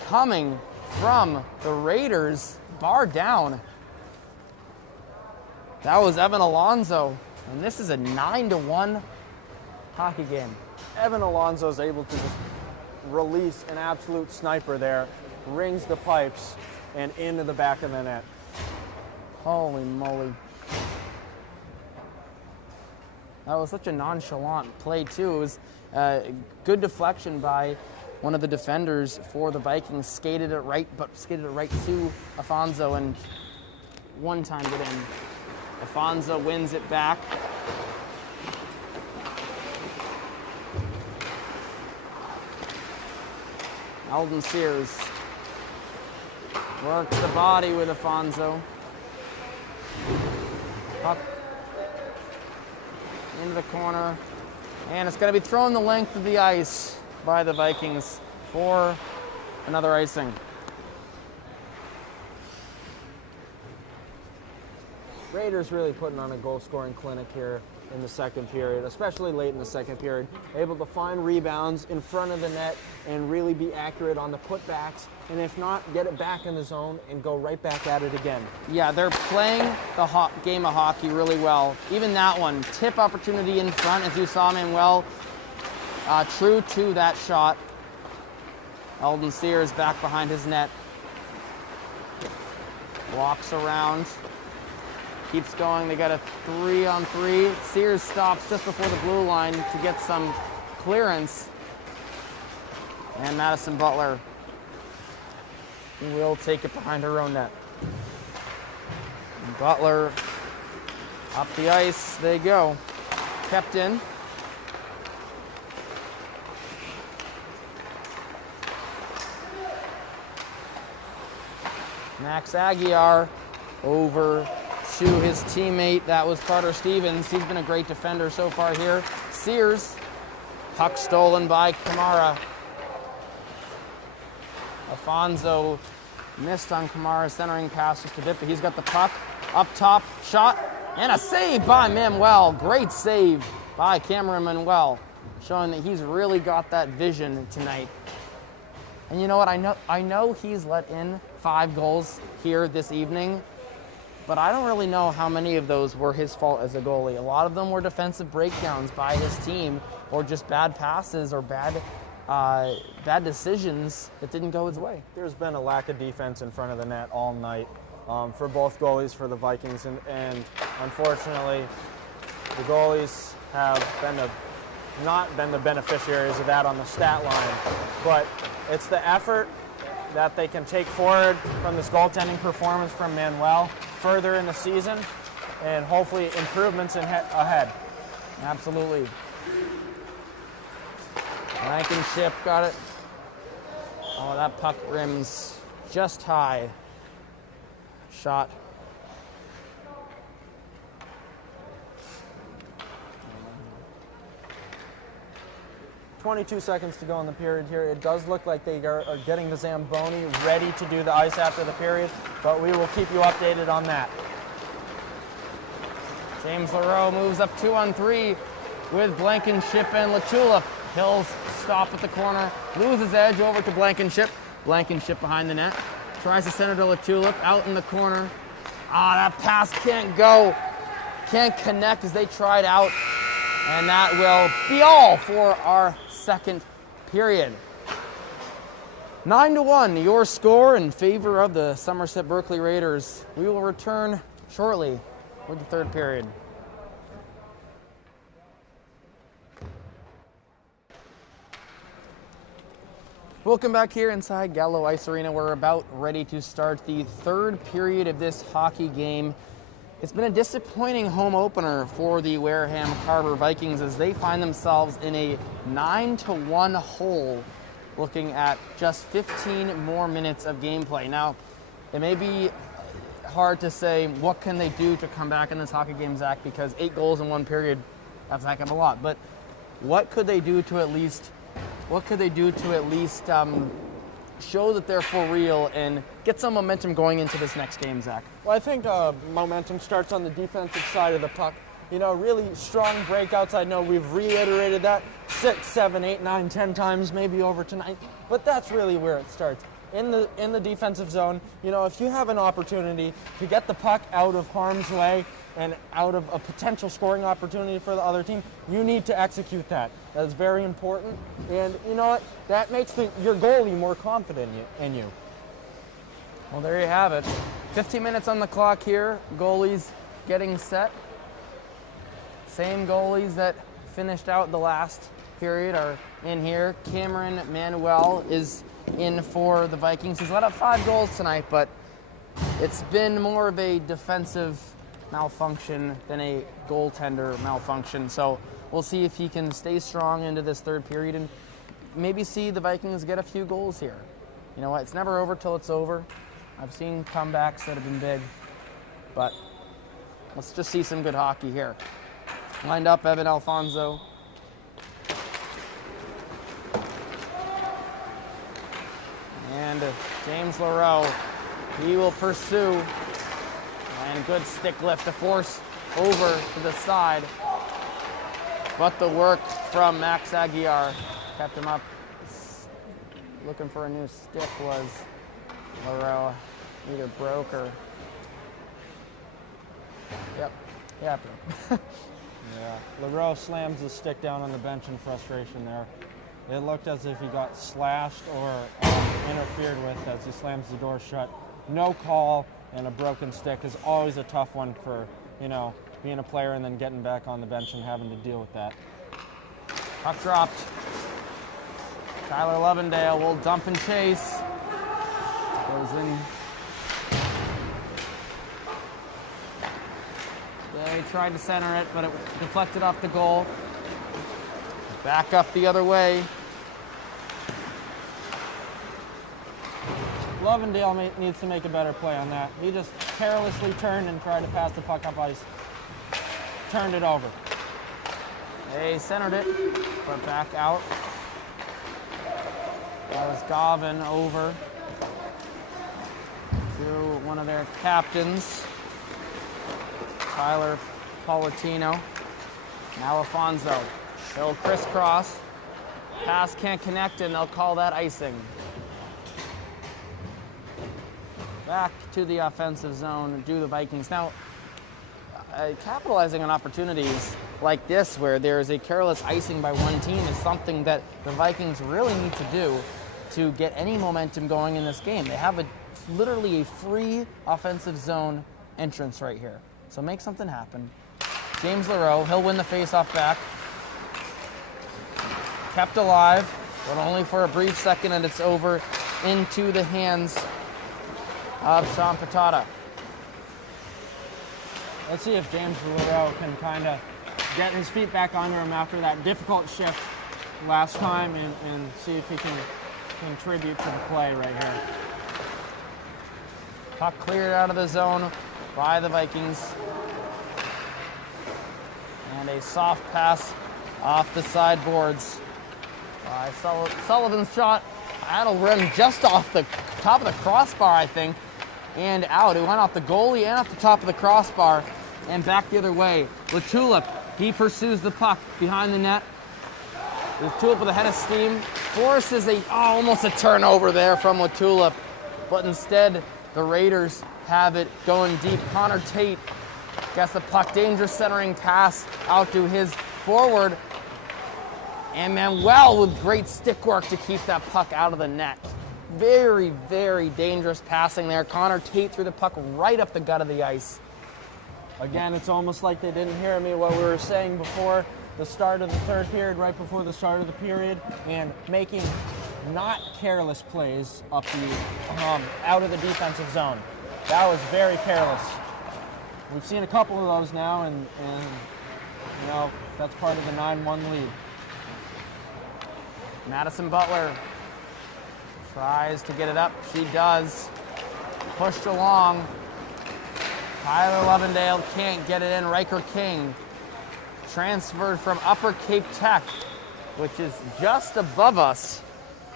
coming from the Raiders, bar down. That was Evan Alonso, and this is a 9-1 hockey game. Evan Alonso is able to just release an absolute sniper there, rings the pipes, and into the back of the net. Holy moly. That was such a nonchalant play, too. It was good deflection by one of the defenders for the Vikings. Skated it right to Afonso, and one time it in. Afonso wins it back. Alden Sears works the body with Afonso. Puck into the corner, and it's going to be thrown the length of the ice by the Vikings for another icing. Raiders really putting on a goal-scoring clinic here in the second period, especially late in the second period. Able to find rebounds in front of the net and really be accurate on the putbacks, and if not, get it back in the zone and go right back at it again. Yeah, they're playing the game of hockey really well. Even that one, tip opportunity in front, as you saw Manuel, true to that shot. Alden Sears back behind his net. Walks around. Keeps going. They got a 3-on-3. Sears stops just before the blue line to get some clearance. And Madison Butler will take it behind her own net. Butler up the ice. They go. Kept in. Max Aguiar over to his teammate. That was Carter Stevens. He's been a great defender so far here. Sears. Puck stolen by Kamara. Afonso missed on Kamara's centering pass to Vippa. He's got the puck. Up top. Shot. And a save by Manuel. Great save by Cameron Manuel. Showing that he's really got that vision tonight. And you know what? I know he's let in 5 goals here this evening, but I don't really know how many of those were his fault as a goalie. A lot of them were defensive breakdowns by his team, or just bad passes or bad decisions that didn't go his way. There's been a lack of defense in front of the net all night for both goalies for the Vikings, and unfortunately, the goalies have not been the beneficiaries of that on the stat line. But it's the effort that they can take forward from this goaltending performance from Manuel further in the season, and hopefully improvements ahead. Absolutely. Blankenship got it. Oh, that puck rims just high. Shot. .22 seconds to go in the period here. It does look like they are getting the Zamboni ready to do the ice after the period, but we will keep you updated on that. James Leroux moves up 2-on-3 with Blankenship and LaTulip. Hills stop at the corner, loses edge over to Blankenship. Blankenship behind the net. Tries to center to LaTulip, out in the corner. That pass can't go. Can't connect as they tried out. And that will be all for our second period. 9-1, your score in favor of the Somerset-Berkley Raiders. We will return shortly with the third period. Welcome back here inside Gallo Ice Arena. We're about ready to start the third period of this hockey game. It's been a disappointing home opener for the Wareham Carver Vikings as they find themselves in a 9-1 hole, looking at just 15 more minutes of gameplay. Now, it may be hard to say what can they do to come back in this hockey game, Zach, because 8 goals in one period, that's a heck of a lot. But what could they do to at least show that they're for real and get some momentum going into this next game, Zach? Well, I think momentum starts on the defensive side of the puck. You know, really strong breakouts. I know we've reiterated that 6, 7, 8, 9, 10 times maybe over tonight, but that's really where it starts. In the defensive zone, you know, if you have an opportunity to get the puck out of harm's way and out of a potential scoring opportunity for the other team, you need to execute that. That's very important, and you know what? That makes your goalie more confident in you. Well, there you have it. 15 minutes on the clock here. Goalies getting set. Same goalies that finished out the last period are in here. Cameron Manuel is in for the Vikings. He's let up 5 goals tonight, but it's been more of a defensive malfunction than a goaltender malfunction. So we'll see if he can stay strong into this third period and maybe see the Vikings get a few goals here. You know what? It's never over till it's over. I've seen comebacks that have been big, but let's just see some good hockey here. Lined up, Evan Alfonso. And James Leroux, he will pursue. And good stick lift to force over to the side. But the work from Max Aguiar kept him up. Looking for a new stick was Leroux. Either broke or... Yep. Yeah, broke. Yeah. Leroux slams the stick down on the bench in frustration there. It looked as if he got slashed or interfered with as he slams the door shut. No call, and a broken stick is always a tough one for, you know, being a player and then getting back on the bench and having to deal with that. Puck dropped. Tyler Lovendale will dump and chase. Goes in. They tried to center it, but it deflected off the goal. Back up the other way. Lovendale needs to make a better play on that. He just carelessly turned and tried to pass the puck up ice. Turned it over. They centered it, but back out. That was Gavin over to one of their captains, Tyler Paulatino. Now Alfonso. They'll crisscross. Pass can't connect, and they'll call that icing. Back to the offensive zone do the Vikings. Now, capitalizing on opportunities like this where there is a careless icing by one team is something that the Vikings really need to do to get any momentum going in this game. They have literally a free offensive zone entrance right here. So make something happen. James Leroux, he'll win the faceoff back. Kept alive, but only for a brief second, and it's over into the hands of Sean Patata. Let's see if James Leroux can kind of get his feet back under him after that difficult shift last time and see if he can contribute to the play right here. Puck cleared out of the zone by the Vikings. And a soft pass off the sideboards by Sullivan's shot. That'll run just off the top of the crossbar, I think, and out. It went off the goalie and off the top of the crossbar and back the other way. Latulip, he pursues the puck behind the net. Latulip with a head of steam. Forces almost a turnover there from Latulip, but instead the Raiders have it going deep. Connor Tate gets the puck. Dangerous centering pass out to his forward. And Manuel with great stick work to keep that puck out of the net. Very, very dangerous passing there. Connor Tate threw the puck right up the gut of the ice. Again, it's almost like they didn't hear me what we were saying before the start of the third period, right before the start of the period, and making not careless plays up the out of the defensive zone. That was very careless. We've seen a couple of those now, and you know, that's part of the 9-1 lead. Madison Butler tries to get it up. She does. Pushed along. Tyler Lovendale can't get it in. Riker King transferred from Upper Cape Tech, which is just above us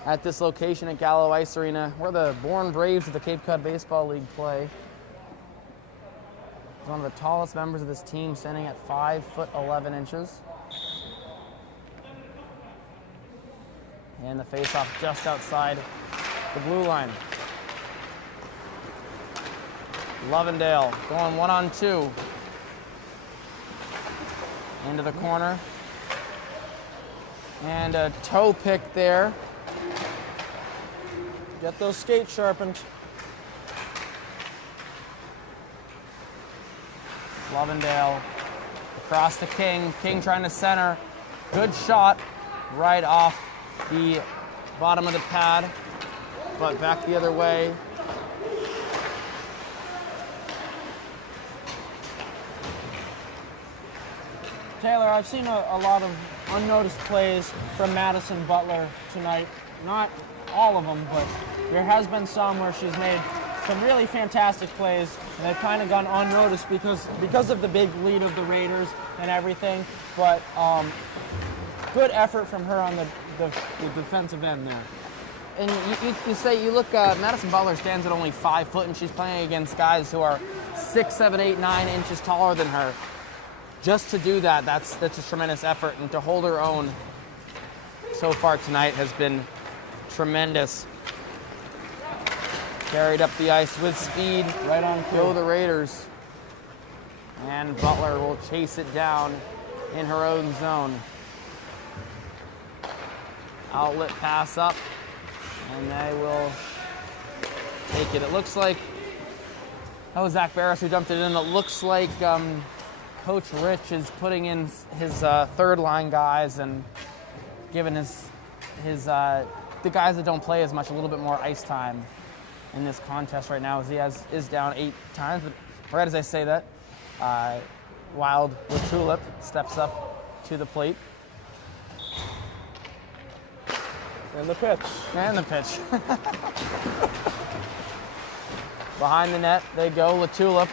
at this location at Gallo Ice Arena, where the Bourne Braves of the Cape Cod Baseball League play. He's one of the tallest members of this team, standing at 5'11". And the faceoff just outside the blue line. Lovendale going 1-on-2. Into the corner. And a toe pick there. Get those skates sharpened. Lovendale across to King. King trying to center. Good shot right off the bottom of the pad, but back the other way. Taylor, I've seen a lot of unnoticed plays from Madison Butler tonight. Not all of them, but there has been some where she's made some really fantastic plays, and they've kind of gone unnoticed because of the big lead of the Raiders and everything. But good effort from her on the defensive end there. And you say, you look, Madison Butler stands at only 5 foot, and she's playing against guys who are 6, 7, 8, 9 inches taller than her. Just to do that, that's a tremendous effort, and to hold her own so far tonight has been tremendous. Carried up the ice with speed. Right on cue. Go the Raiders. And Butler will chase it down in her own zone. Outlet pass up, and they will take it. It looks like, that was Zach Barris who dumped it in. It looks like Coach Rich is putting in his third line guys and giving the guys that don't play as much a little bit more ice time in this contest right now, as he is down 8 times. But right as I say that, Wild with Tulip steps up to the plate. And the pitch. And the pitch. Behind the net they go. LaTulip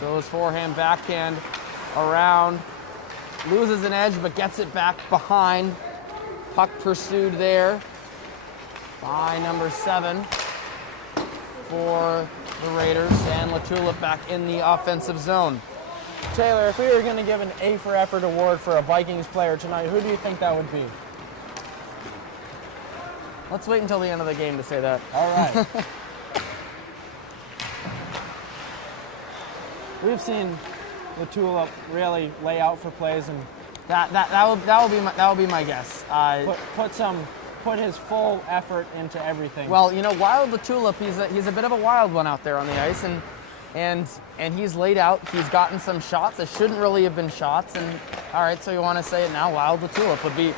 goes forehand, backhand, around. Loses an edge, but gets it back behind. Puck pursued there by number 7 for the Raiders. And LaTulip back in the offensive zone. Taylor, if we were going to give an A for effort award for a Vikings player tonight, who do you think that would be? Let's wait until the end of the game to say that. All right. We've seen the Tulip really lay out for plays, and that will be my guess. Put his full effort into everything. Well, you know, Wild the Tulip, he's a bit of a wild one out there on the ice, and he's laid out. He's gotten some shots that shouldn't really have been shots. And all right, so you want to say it now? Wild the Tulip would be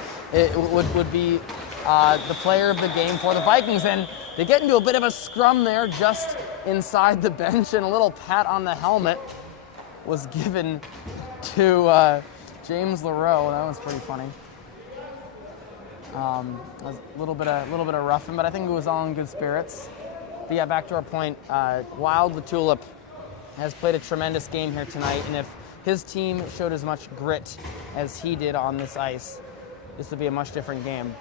the player of the game for the Vikings, and they get into a bit of a scrum there just inside the bench, and a little pat on the helmet was given to James LaRoe. That was pretty funny. It was a little bit of roughing, but I think it was all in good spirits. But yeah, back to our point, Wild the Tulip has played a tremendous game here tonight, and if his team showed as much grit as he did on this ice, this would be a much different game.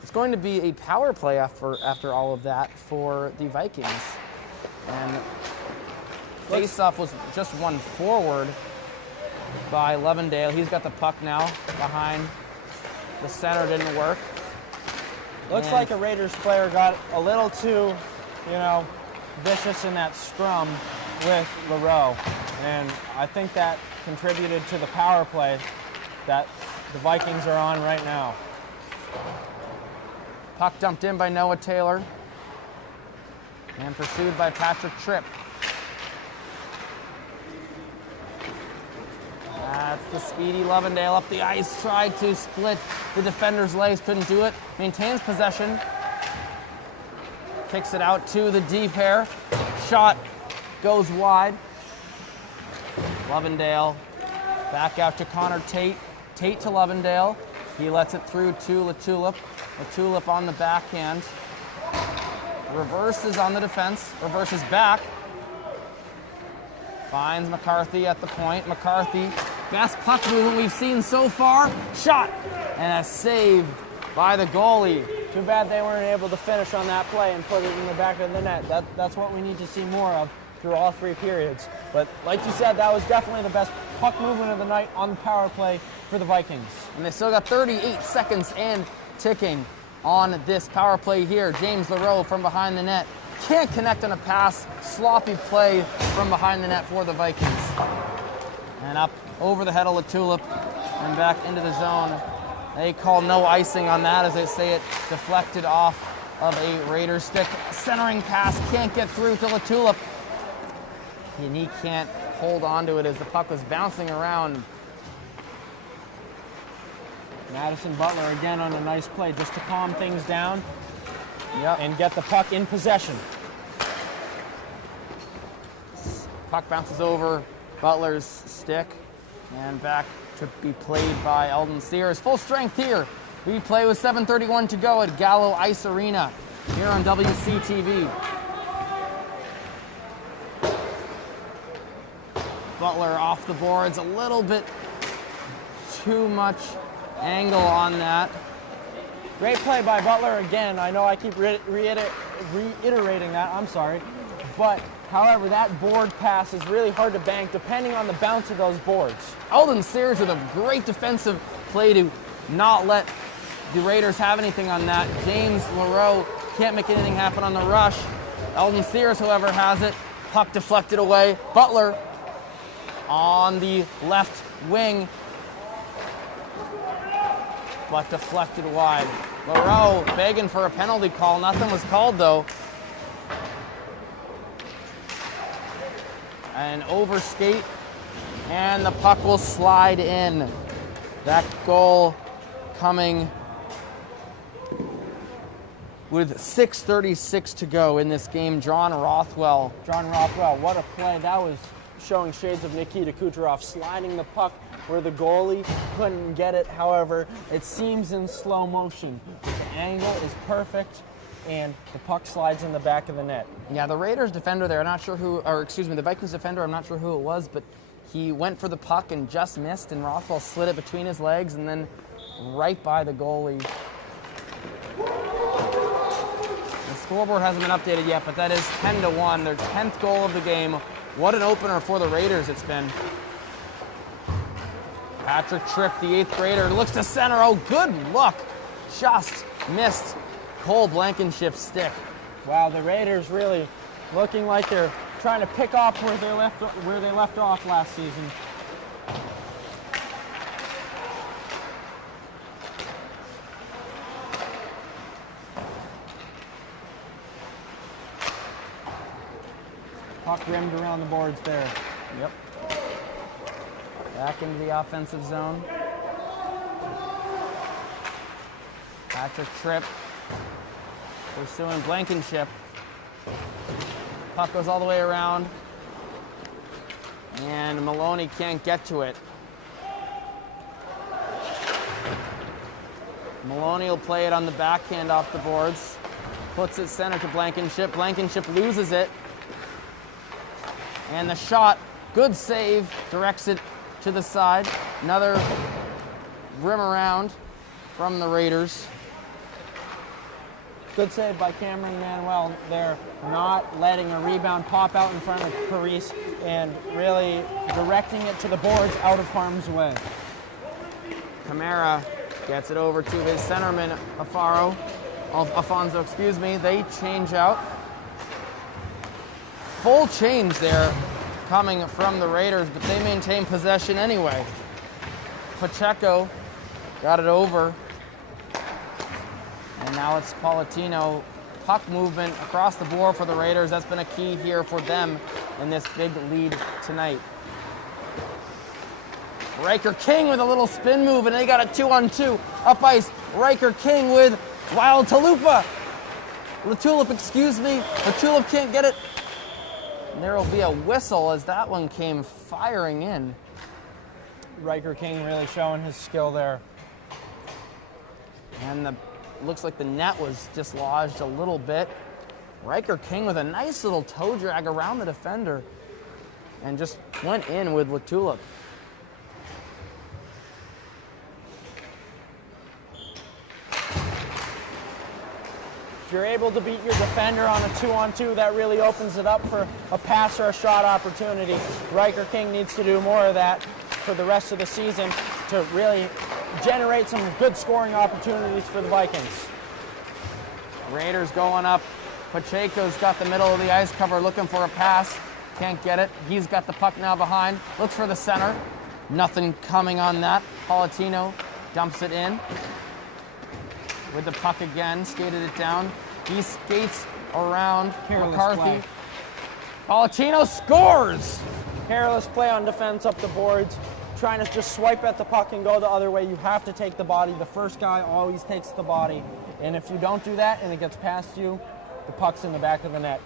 It's going to be a power play after all of that for the Vikings. And face-off was just won forward by Lovendale. He's got the puck now behind the center. Didn't work. Looks like a Raiders player got a little too, vicious in that scrum with LaRoe. And I think that contributed to the power play that the Vikings are on right now. Puck dumped in by Noah Taylor and pursued by Patrick Tripp. That's the speedy Lovendale up the ice, tried to split the defender's legs, couldn't do it. Maintains possession. Kicks it out to the D pair. Shot goes wide. Lovendale back out to Connor Tate. Tate to Lovendale. He lets it through to LaTulip. LaTulip on the backhand. Reverses on the defense. Reverses back. Finds McCarthy at the point. McCarthy, best puck movement we've seen so far. Shot! And a save by the goalie. Too bad they weren't able to finish on that play and put it in the back of the net. That's what we need to see more of through all 3 periods. But like you said, that was definitely the best puck movement of the night on the power play for the Vikings. And they still got 38 seconds and ticking on this power play here. James LaRoe from behind the net. Can't connect on a pass. Sloppy play from behind the net for the Vikings. And up over the head of LaTulip and back into the zone. They call no icing on that, as they say it deflected off of a Raiders stick. Centering pass can't get through to LaTulip. And he can't hold on to it as the puck was bouncing around. Madison Butler again on a nice play just to calm things down Yep. and get the puck in possession. Puck bounces over Butler's stick and back to be played by Eldon Sears. Full strength here. We play with 7:31 to go at Gallo Ice Arena here on WCTV. Butler off the boards, a little bit too much angle on that. Great play by Butler again. I know I keep reiterating that, I'm sorry. But, however, that board pass is really hard to bank depending on the bounce of those boards. Eldon Sears with a great defensive play to not let the Raiders have anything on that. James Leroux can't make anything happen on the rush. Eldon Sears, however, has it. Puck deflected away. Butler on the left wing, but deflected wide. Leroux begging for a penalty call. Nothing was called, though. An overskate, and the puck will slide in. That goal coming with 6:36 to go in this game. John Rothwell, what a play. That was showing shades of Nikita Kucherov, sliding the puck where the goalie couldn't get it. However, it seems in slow motion. The angle is perfect, and the puck slides in the back of the net. Yeah, the Raiders defender there, I'm not sure who, or excuse me, the Vikings defender, I'm not sure who it was, but he went for the puck and just missed, and Rothwell slid it between his legs and then right by the goalie. The scoreboard hasn't been updated yet, but that is 10-1, their 10th goal of the game. What an opener for the Raiders it's been. Patrick Tripp, the 8th grader, looks to center. Oh, good look. Just missed Cole Blankenship's stick. Wow, the Raiders really looking like they're trying to pick up where they left off last season. Puck rimmed around the boards there. Yep. Back into the offensive zone. Patrick Tripp pursuing Blankenship. Puck goes all the way around, and Maloney can't get to it. Maloney will play it on the backhand off the boards. Puts it center to Blankenship. Blankenship loses it. And the shot, good save, directs it to the side. Another rim around from the Raiders. Good save by Cameron Manuel there, not letting a rebound pop out in front of Paris and really directing it to the boards out of harm's way. Camara gets it over to his centerman, Afonso, excuse me. They change out. Full change there coming from the Raiders, but they maintain possession anyway. Pacheco got it over. And now it's Palatino. Puck movement across the board for the Raiders. That's been a key here for them in this big lead tonight. Riker King with a little spin move, and they got a 2-on-2 up ice. Riker King with Wild Tulip, excuse me. The Tulip can't get it. And there will be a whistle as that one came firing in. Riker King really showing his skill there. And looks like the net was dislodged a little bit. Riker King with a nice little toe drag around the defender and just went in with Latulip. If you're able to beat your defender on a 2-on-2, that really opens it up for a pass or a shot opportunity. Riker King needs to do more of that for the rest of the season to really generate some good scoring opportunities for the Vikings. Raiders going up. Pacheco's got the middle of the ice cover looking for a pass. Can't get it. He's got the puck now behind. Looks for the center. Nothing coming on that. Palatino dumps it in. With the puck again, skated it down. He skates around Careless McCarthy. play. Palatino scores! Careless play on defense up the boards, trying to just swipe at the puck and go the other way. You have to take the body. The first guy always takes the body. And if you don't do that and it gets past you, the puck's in the back of the net.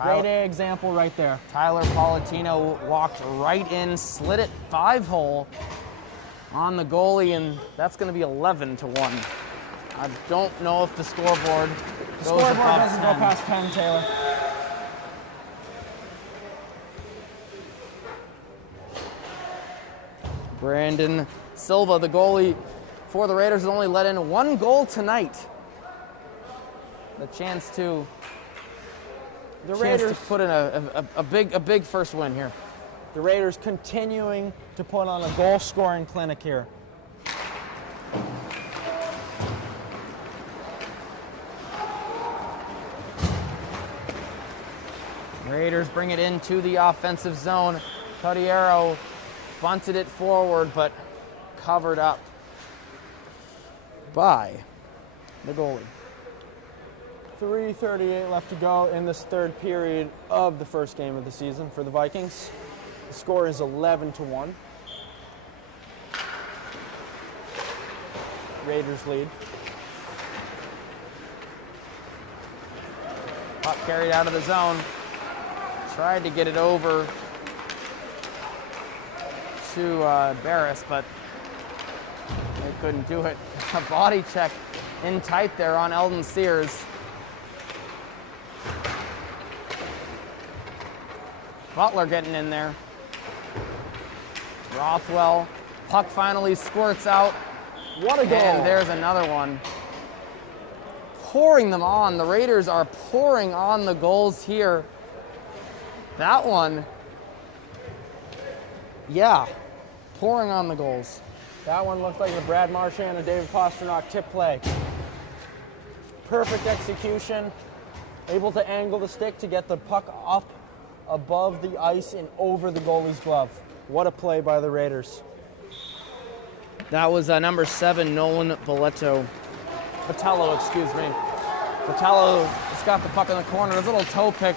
Grade A example right there. Tyler Palatino walked right in, slid it 5-hole on the goalie, and that's going to be 11-1. I don't know if the scoreboard goes above 10. Doesn't go past 10, Taylor. Brandon Silva, the goalie for the Raiders, has only let in 1 goal tonight. The chance to put in a big first win here. The Raiders continuing to put on a goal-scoring clinic here. Raiders bring it into the offensive zone. Codiero bunted it forward, but covered up by the goalie. 3:38 left to go in this third period of the first game of the season for the Vikings. The score is 11-1. Raiders lead. Puck carried out of the zone. Tried to get it over to Barris, but they couldn't do it. A body check in tight there on Eldon Sears. Butler getting in there. Rothwell. Puck finally squirts out. What a goal. And there's another one. Pouring them on. The Raiders are pouring on the goals here. That one, yeah, pouring on the goals. That one looked like a Brad Marchand and David Pasternak tip play. Perfect execution. Able to angle the stick to get the puck up above the ice and over the goalie's glove. What a play by the Raiders. That was number 7, Nolan Vitello, excuse me. Vitello has got the puck in the corner. His little toe pick.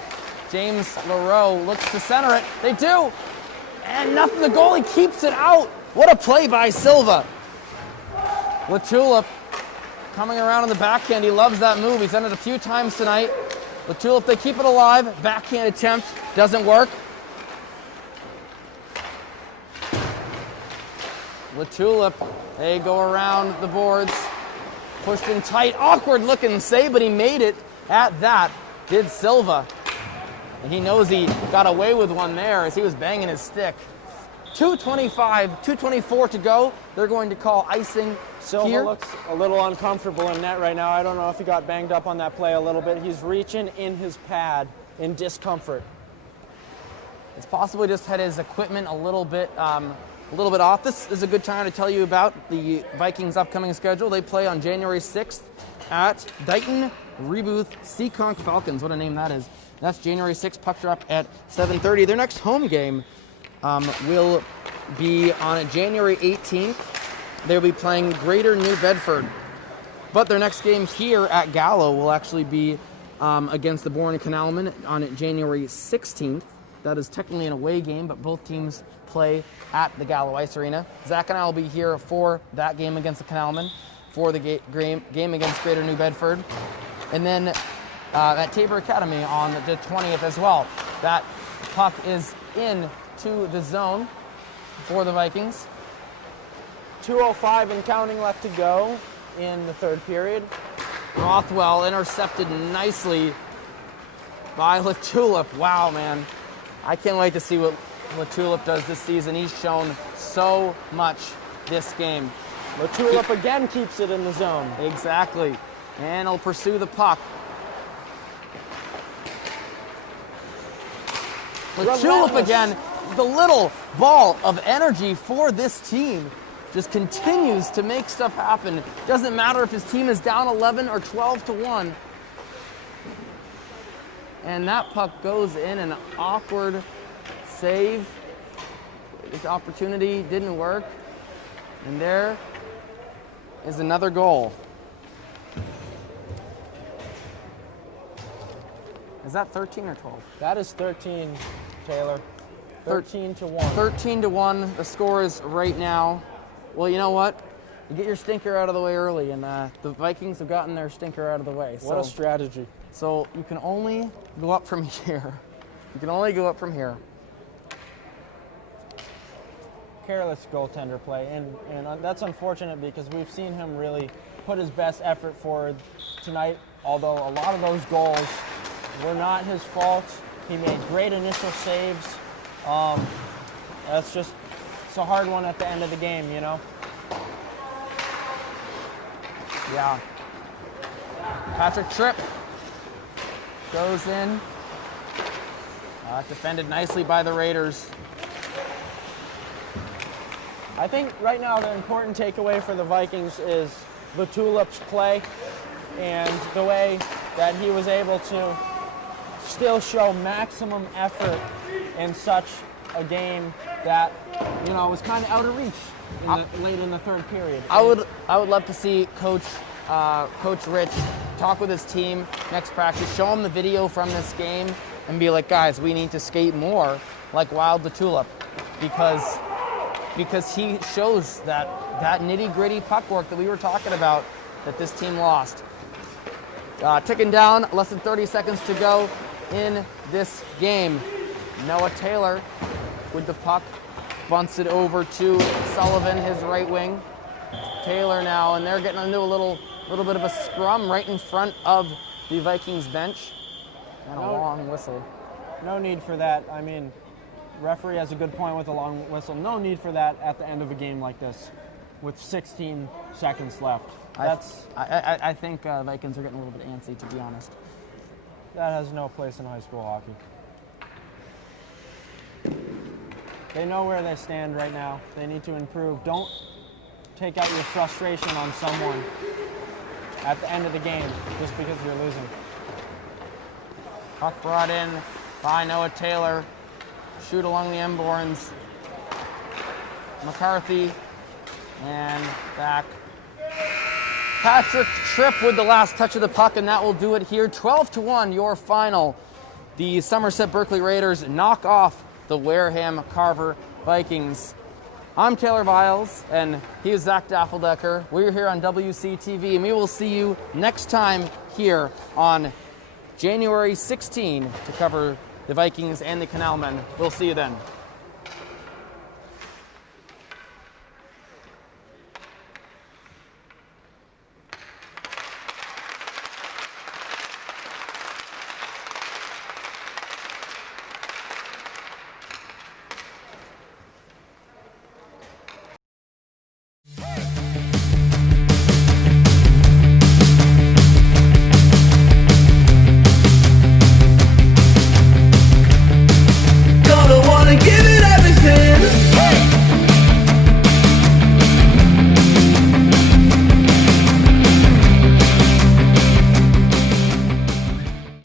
James Leroux looks to center it. They do. And nothing. The goalie keeps it out. What a play by Silva. LaTulip coming around on the backhand. He loves that move. He's done it a few times tonight. LaTulip, they keep it alive. Backhand attempt. Doesn't work. LaTulip, they go around the boards. Pushed in tight. Awkward looking save, but he made it at that. Did Silva. And he knows he got away with one there as he was banging his stick. 2:24 to go. They're going to call icing Silva here. Looks a little uncomfortable in net right now. I don't know if he got banged up on that play a little bit. He's reaching in his pad in discomfort. It's possibly just had his equipment a little bit off. This is a good time to tell you about the Vikings' upcoming schedule. They play on January 6th at Dighton Rebooth Seekonk Falcons. What a name that is. That's January 6th, puck drop at 7:30. Their next home game will be on January 18th. They'll be playing Greater New Bedford. But their next game here at Gallo will actually be against the Bourne Canalmen on January 16th. That is technically an away game, but both teams play at the Gallo Ice Arena. Zach and I will be here for that game against the Canalmen, for the game against Greater New Bedford. And then at Tabor Academy on the 20th as well. That puck is into the zone for the Vikings. 2:05 and counting left to go in the third period. Rothwell intercepted nicely by LaTulip. Wow, man. I can't wait to see what LaTulip does this season. He's shown so much this game. LaTulip again keeps it in the zone. Exactly. And he'll pursue the puck. LaTulip again, the little ball of energy for this team, just continues to make stuff happen. Doesn't matter if his team is down 11 or 12-1. And that puck goes in, an awkward save. This opportunity didn't work. And there is another goal. Is that 13 or 12? That is 13, Taylor. 13-1. 13-1. The score is right now. Well, you know what? You get your stinker out of the way early, and the Vikings have gotten their stinker out of the way. What a strategy. So you can only go up from here. You can only go up from here. Careless goaltender play, and that's unfortunate because we've seen him really put his best effort forward tonight, although a lot of those goals were not his fault. He made great initial saves. It's a hard one at the end of the game, you know? Yeah. Patrick Tripp goes in. Defended nicely by the Raiders. I think right now the important takeaway for the Vikings is the Tulip's play and the way that he was able to still show maximum effort in such a game that, you know, was kind of out of reach late in the third period. I would love to see Coach Rich talk with his team next practice, show him the video from this game, and be like, guys, we need to skate more like Wild the Tulip, because he shows that nitty-gritty puck work that we were talking about that this team lost. Ticking down, less than 30 seconds to go in this game. Noah Taylor with the puck, bunts it over to Sullivan, his right wing. Taylor now, and they're getting into a little bit of a scrum right in front of the Vikings bench. And a long whistle. No need for that. I mean, referee has a good point with a long whistle. No need for that at the end of a game like this with 16 seconds left. I think Vikings are getting a little bit antsy, to be honest. That has no place in high school hockey. They know where they stand right now. They need to improve. Don't take out your frustration on someone at the end of the game just because you're losing. Puck brought in by Noah Taylor. Shoot along the M-boards. McCarthy and back. Patrick Tripp with the last touch of the puck, and that will do it here. 12-1, your final. The Somerset-Berkley Raiders knock off the Wareham Carver Vikings. I'm Taylor Viles, and he is Zach Daffeldecker. We're here on WCTV, and we will see you next time here on January 16 to cover the Vikings and the Canalmen. We'll see you then.